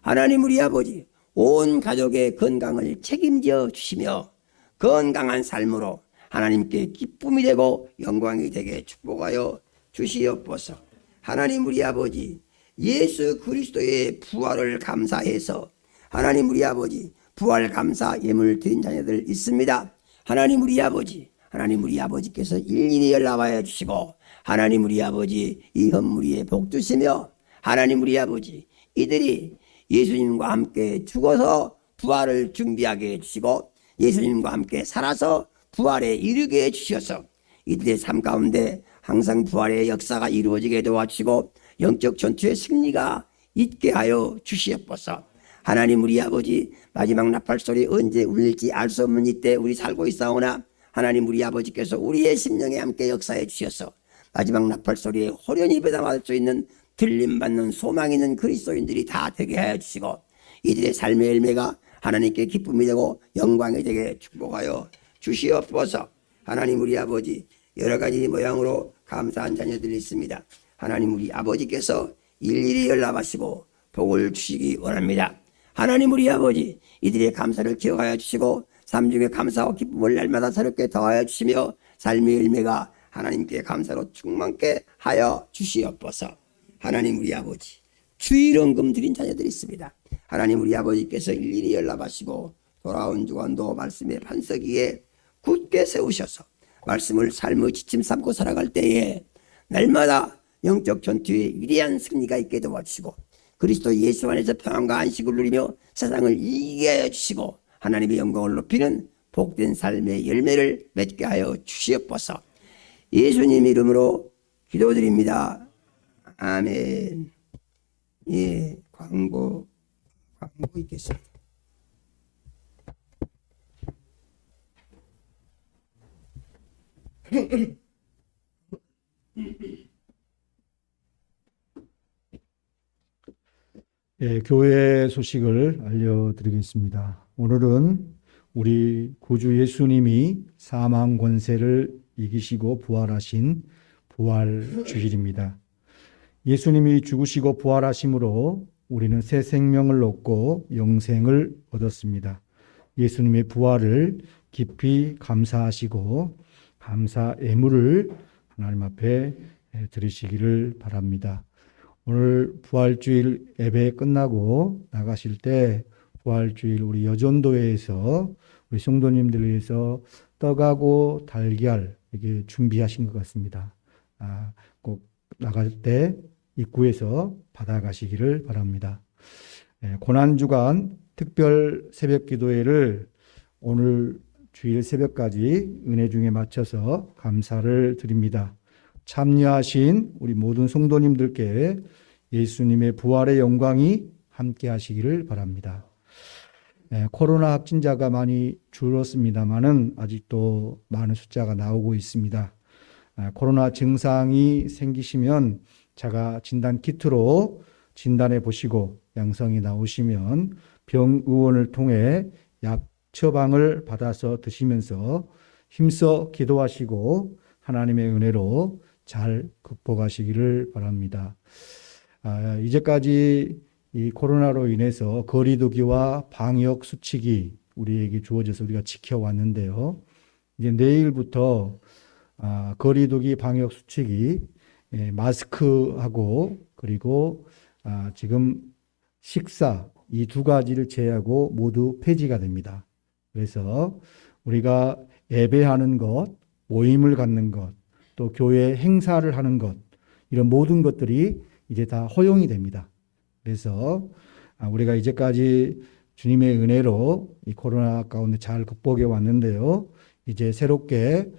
하나님 우리 아버지 온 가족의 건강을 책임져 주시며 건강한 삶으로 하나님께 기쁨이 되고 영광이 되게 축복하여 주시옵소서. 하나님 우리 아버지 예수 그리스도의 부활을 감사해서 하나님 우리 아버지 부활 감사 예물 드린 자녀들 있습니다. 하나님 우리 아버지께서 일일이 연락하여 주시고 하나님 우리 아버지 이 헌물에 복 주시며 하나님 우리 아버지 이들이 예수님과 함께 죽어서 부활을 준비하게 해주시고 예수님과 함께 살아서 부활에 이르게 해주셔서 이들의 삶 가운데 항상 부활의 역사가 이루어지게 도와주시고 영적 전투의 승리가 있게 하여 주시옵소서. 하나님 우리 아버지 마지막 나팔소리 언제 울릴지 알 수 없는 이때 우리 살고 있사오나 하나님 우리 아버지께서 우리의 심령에 함께 역사해 주셔서 마지막 나팔소리에 호련히 배담할 수 있는 들림받는 소망 있는 그리스도인들이 다 되게 하여 주시고 이들의 삶의 열매가 하나님께 기쁨이 되고 영광이 되게 축복하여 주시옵소서. 하나님 우리 아버지 여러 가지 모양으로 감사한 자녀들이 있습니다. 하나님 우리 아버지께서 일일이 연락하시고 복을 주시기 원합니다. 하나님 우리 아버지 이들의 감사를 기억하여 주시고 삶 중에 감사와 기쁨을 날마다 새롭게 더하여 주시며 삶의 열매가 하나님께 감사로 충만케 하여 주시옵소서. 하나님 우리 아버지 주일헌금 드린 자녀들이 있습니다. 하나님 우리 아버지께서 일일이 연락하시고 돌아온 주간도 말씀의 반석 위에 굳게 세우셔서 말씀을 삶의 지침 삼고 살아갈 때에 날마다 영적 전투에 위대한 승리가 있게 도와주시고 그리스도 예수 안에서 평안과 안식을 누리며 세상을 이기게 하여 주시고 하나님의 영광을 높이는 복된 삶의 열매를 맺게 하여 주시옵소서. 예수님 이름으로 기도드립니다. 아멘. 예, 광고 있겠습니다. 예, 교회 소식을 알려드리겠습니다. 오늘은 우리 구주 예수님이 사망 권세를 이기시고 부활하신 부활 주일입니다. 예수님이 죽으시고 부활하심으로 우리는 새 생명을 얻고 영생을 얻었습니다. 예수님의 부활을 깊이 감사하시고 감사 예물을 하나님 앞에 드리시기를 바랍니다. 오늘 부활주일 예배 끝나고 나가실 때 부활주일 우리 여전도회에서 우리 성도님들 위해서 떡하고 달걀 이렇게 준비하신 것 같습니다. 꼭 나갈 때 입구에서 받아가시기를 바랍니다. 고난주간 특별 새벽기도회를 오늘 주일 새벽까지 은혜 중에 마쳐서 감사를 드립니다. 참여하신 우리 모든 성도님들께 예수님의 부활의 영광이 함께 하시기를 바랍니다. 코로나 확진자가 많이 줄었습니다만은 아직도 많은 숫자가 나오고 있습니다. 코로나 증상이 생기시면 자가 진단 키트로 진단해 보시고 양성이 나오시면 병의원을 통해 약 처방을 받아서 드시면서 힘써 기도하시고 하나님의 은혜로 잘 극복하시기를 바랍니다. 이제까지 이 코로나로 인해서 거리두기와 방역 수칙이 우리에게 주어져서 우리가 지켜왔는데요. 이제 내일부터 거리두기 방역 수칙이 마스크하고 그리고 지금 식사 이 두 가지를 제외하고 모두 폐지가 됩니다. 그래서 우리가 예배하는 것, 모임을 갖는 것, 또 교회 행사를 하는 것 이런 모든 것들이 이제 다 허용이 됩니다. 그래서 우리가 이제까지 주님의 은혜로 이 코로나 가운데 잘 극복해 왔는데요. 이제 새롭게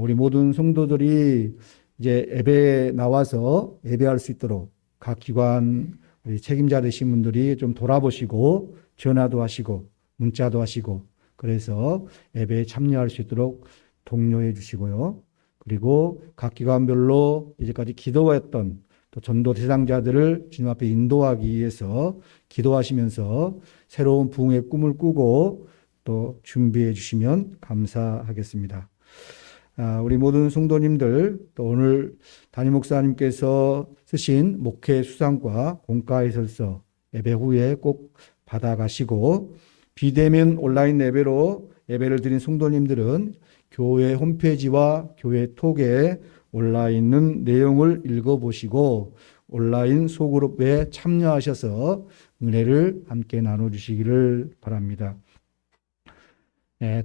우리 모든 성도들이 이제 예배에 나와서 예배할 수 있도록 각 기관 우리 책임자 되신 분들이 좀 돌아보시고 전화도 하시고 문자도 하시고 그래서 예배에 참여할 수 있도록 독려해 주시고요. 그리고 각 기관별로 이제까지 기도했던 또 전도 대상자들을 주님 앞에 인도하기 위해서 기도하시면서 새로운 부흥의 꿈을 꾸고 또 준비해 주시면 감사하겠습니다. 우리 모든 성도님들 또 오늘 담임 목사님께서 쓰신 목회 수상과 공과 해설서 예배 후에 꼭 받아가시고 비대면 온라인 예배로 예배를 드린 성도님들은 교회 홈페이지와 교회 톡에 올라 있는 내용을 읽어보시고 온라인 소그룹에 참여하셔서 은혜를 함께 나눠주시기를 바랍니다.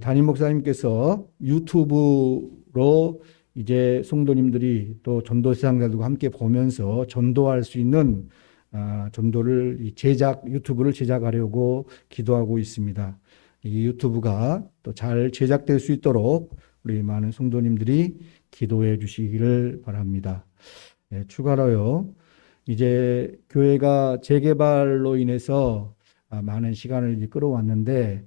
담임 목사님께서 유튜브로 이제 성도님들이 또 전도 대상자들과 함께 보면서 전도할 수 있는 전도를 유튜브를 제작하려고 기도하고 있습니다. 이 유튜브가 또 잘 제작될 수 있도록 우리 많은 성도님들이 기도해 주시기를 바랍니다. 추가로요, 이제 교회가 재개발로 인해서 많은 시간을 이제 끌어왔는데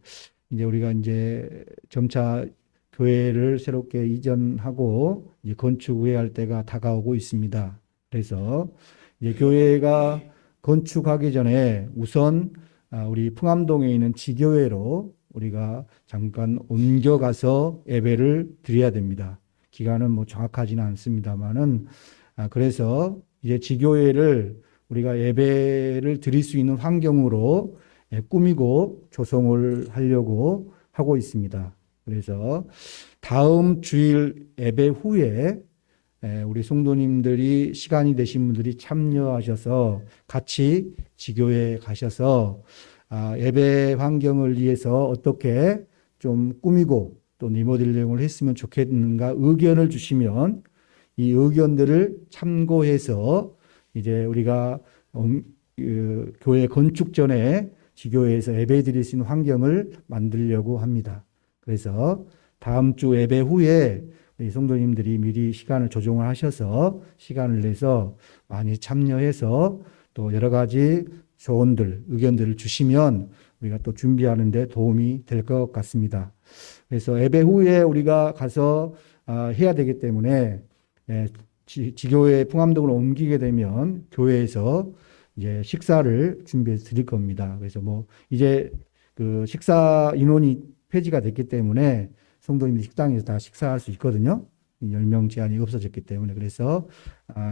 이제 우리가 이제 점차 교회를 새롭게 이전하고 이제 건축해야 할 때가 다가오고 있습니다. 그래서 이제 교회가 건축하기 전에 우선 우리 풍암동에 있는 지교회로 우리가 잠깐 옮겨가서 예배를 드려야 됩니다. 기간은 뭐 정확하지는 않습니다만은 그래서 이제 지교회를 우리가 예배를 드릴 수 있는 환경으로 꾸미고 조성을 하려고 하고 있습니다. 그래서 다음 주일 예배 후에 우리 성도님들이 시간이 되신 분들이 참여하셔서 같이 지교회에 가셔서 예배 환경을 위해서 어떻게 좀 꾸미고 또 리모델링을 했으면 좋겠는가 의견을 주시면 이 의견들을 참고해서 이제 우리가 교회 건축 전에 지교회에서 예배 드릴 수 있는 환경을 만들려고 합니다. 그래서 다음 주 예배 후에 우리 성도님들이 미리 시간을 조정을 하셔서 시간을 내서 많이 참여해서 또 여러 가지 조언들, 의견들을 주시면 우리가 또 준비하는 데 도움이 될 것 같습니다. 그래서 예배 후에 우리가 가서 해야 되기 때문에 지교회 풍암동으로 옮기게 되면 교회에서 이제 식사를 준비해 드릴 겁니다. 그래서 뭐 이제 그 식사 인원이 폐지가 됐기 때문에 성도님들이 식당에서 다 식사할 수 있거든요. 10명 제한이 없어졌기 때문에. 그래서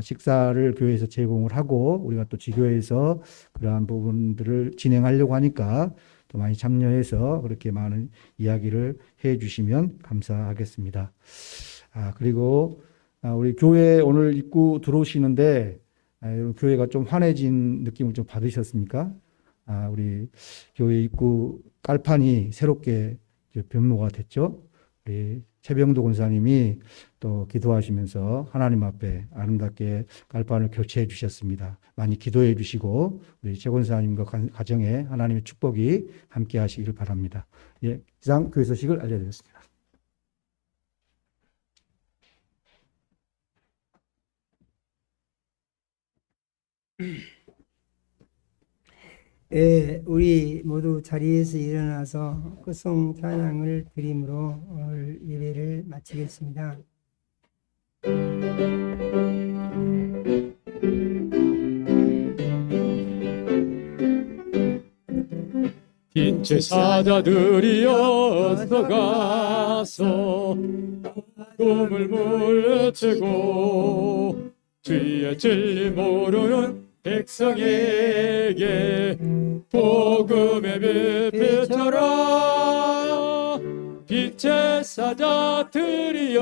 식사를 교회에서 제공을 하고 우리가 또 지교회에서 그러한 부분들을 진행하려고 하니까 또 많이 참여해서 그렇게 많은 이야기를 해 주시면 감사하겠습니다. 그리고 우리 교회 오늘 입구 들어오시는데 교회가 좀 환해진 느낌을 좀 받으셨습니까? 우리 교회 입구 깔판이 새롭게 변모가 됐죠. 우리 최병도 권사님이 또 기도하시면서 하나님 앞에 아름답게 깔판을 교체해 주셨습니다. 많이 기도해 주시고 우리 최 권사님과 가정에 하나님의 축복이 함께 하시기를 바랍니다. 이상 교회 소식을 알려드렸습니다. 우리 모두 자리에서 일어나서 끝송 찬양을 드림으로 오늘 예배를 마치겠습니다. 제사자들이여 어서 가서 복음을 물리치고 주의 진리 모르는 백성에게 복음의 빛 비춰라. 빛의 사자들이여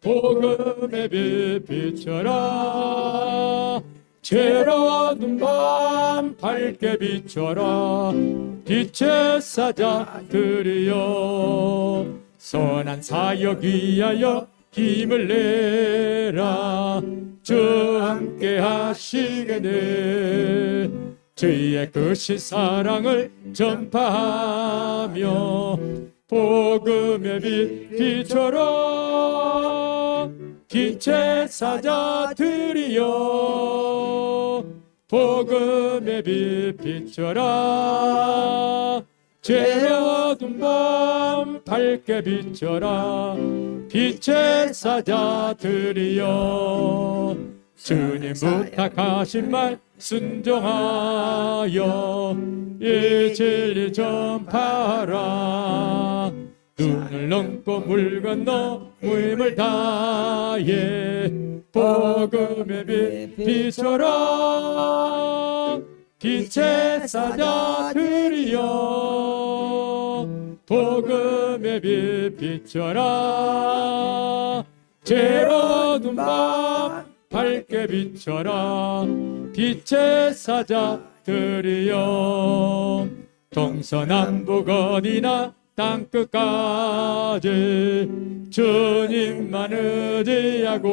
복음의 빛 비춰라. 죄로운 밤 밝게 비춰라. 빛의 사자들이여 선한 사역 위하여 힘을 내라. 주 함께 하시겠네. 주의 크신 사랑을 전파하며 복음의 빛 비춰라. 빛의 사자들이여 복음의 빛 비춰라. 죄어둔 밤 밝게 비춰라. 빛의 사자들이여 주님 부탁하신 말 순종하여 이 진리 전파하라. 눈을 넘고 물 건너 무임을 다해 복음의 빛 비춰라. 빛의 사자들이여 복음의 빛 비춰라. 죄어둔 밤 밝게 비춰라. 빛의 사자들이여 동서남북 어디나 땅끝까지 주님만 의지하고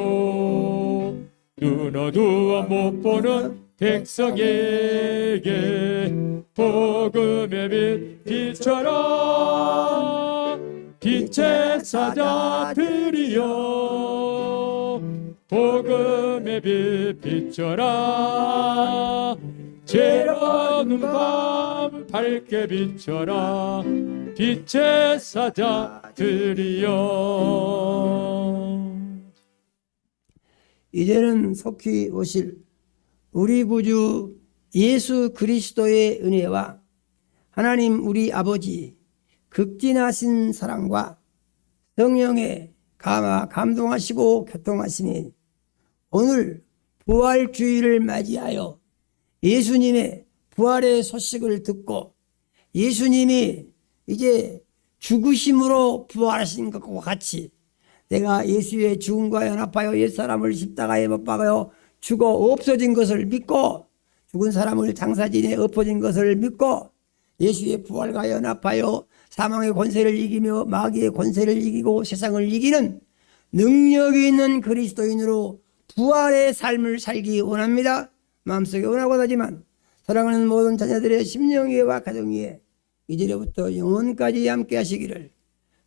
눈 어두워 못 보는 백성에게 복음의 빛 비춰라. 빛의 사자들이여 복음의 빛 비춰라. 죄로운 밤 밝게 비춰라. 빛의 사자들이여. 이제는 속히 오실 우리 구주 예수 그리스도의 은혜와 하나님 우리 아버지 극진하신 사랑과 성령의 감동하시고 교통하심이 오늘 부활주의를 맞이하여 예수님의 부활의 소식을 듣고 예수님이 이제 죽으심으로 부활하신 것과 같이 내가 예수의 죽음과 연합하여 옛사람을 십자가에 못 박아요 죽어 없어진 것을 믿고 죽은 사람을 장사진에 엎어진 것을 믿고 예수의 부활과 연합하여 사망의 권세를 이기며 마귀의 권세를 이기고 세상을 이기는 능력이 있는 그리스도인으로 부활의 삶을 살기 원합니다. 마음속에 원하고 하지만 사랑하는 모든 자녀들의 심령 위에와 가정 위에 이제부터 영원까지 함께 하시기를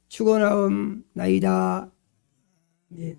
축원하옵나이다. 아멘.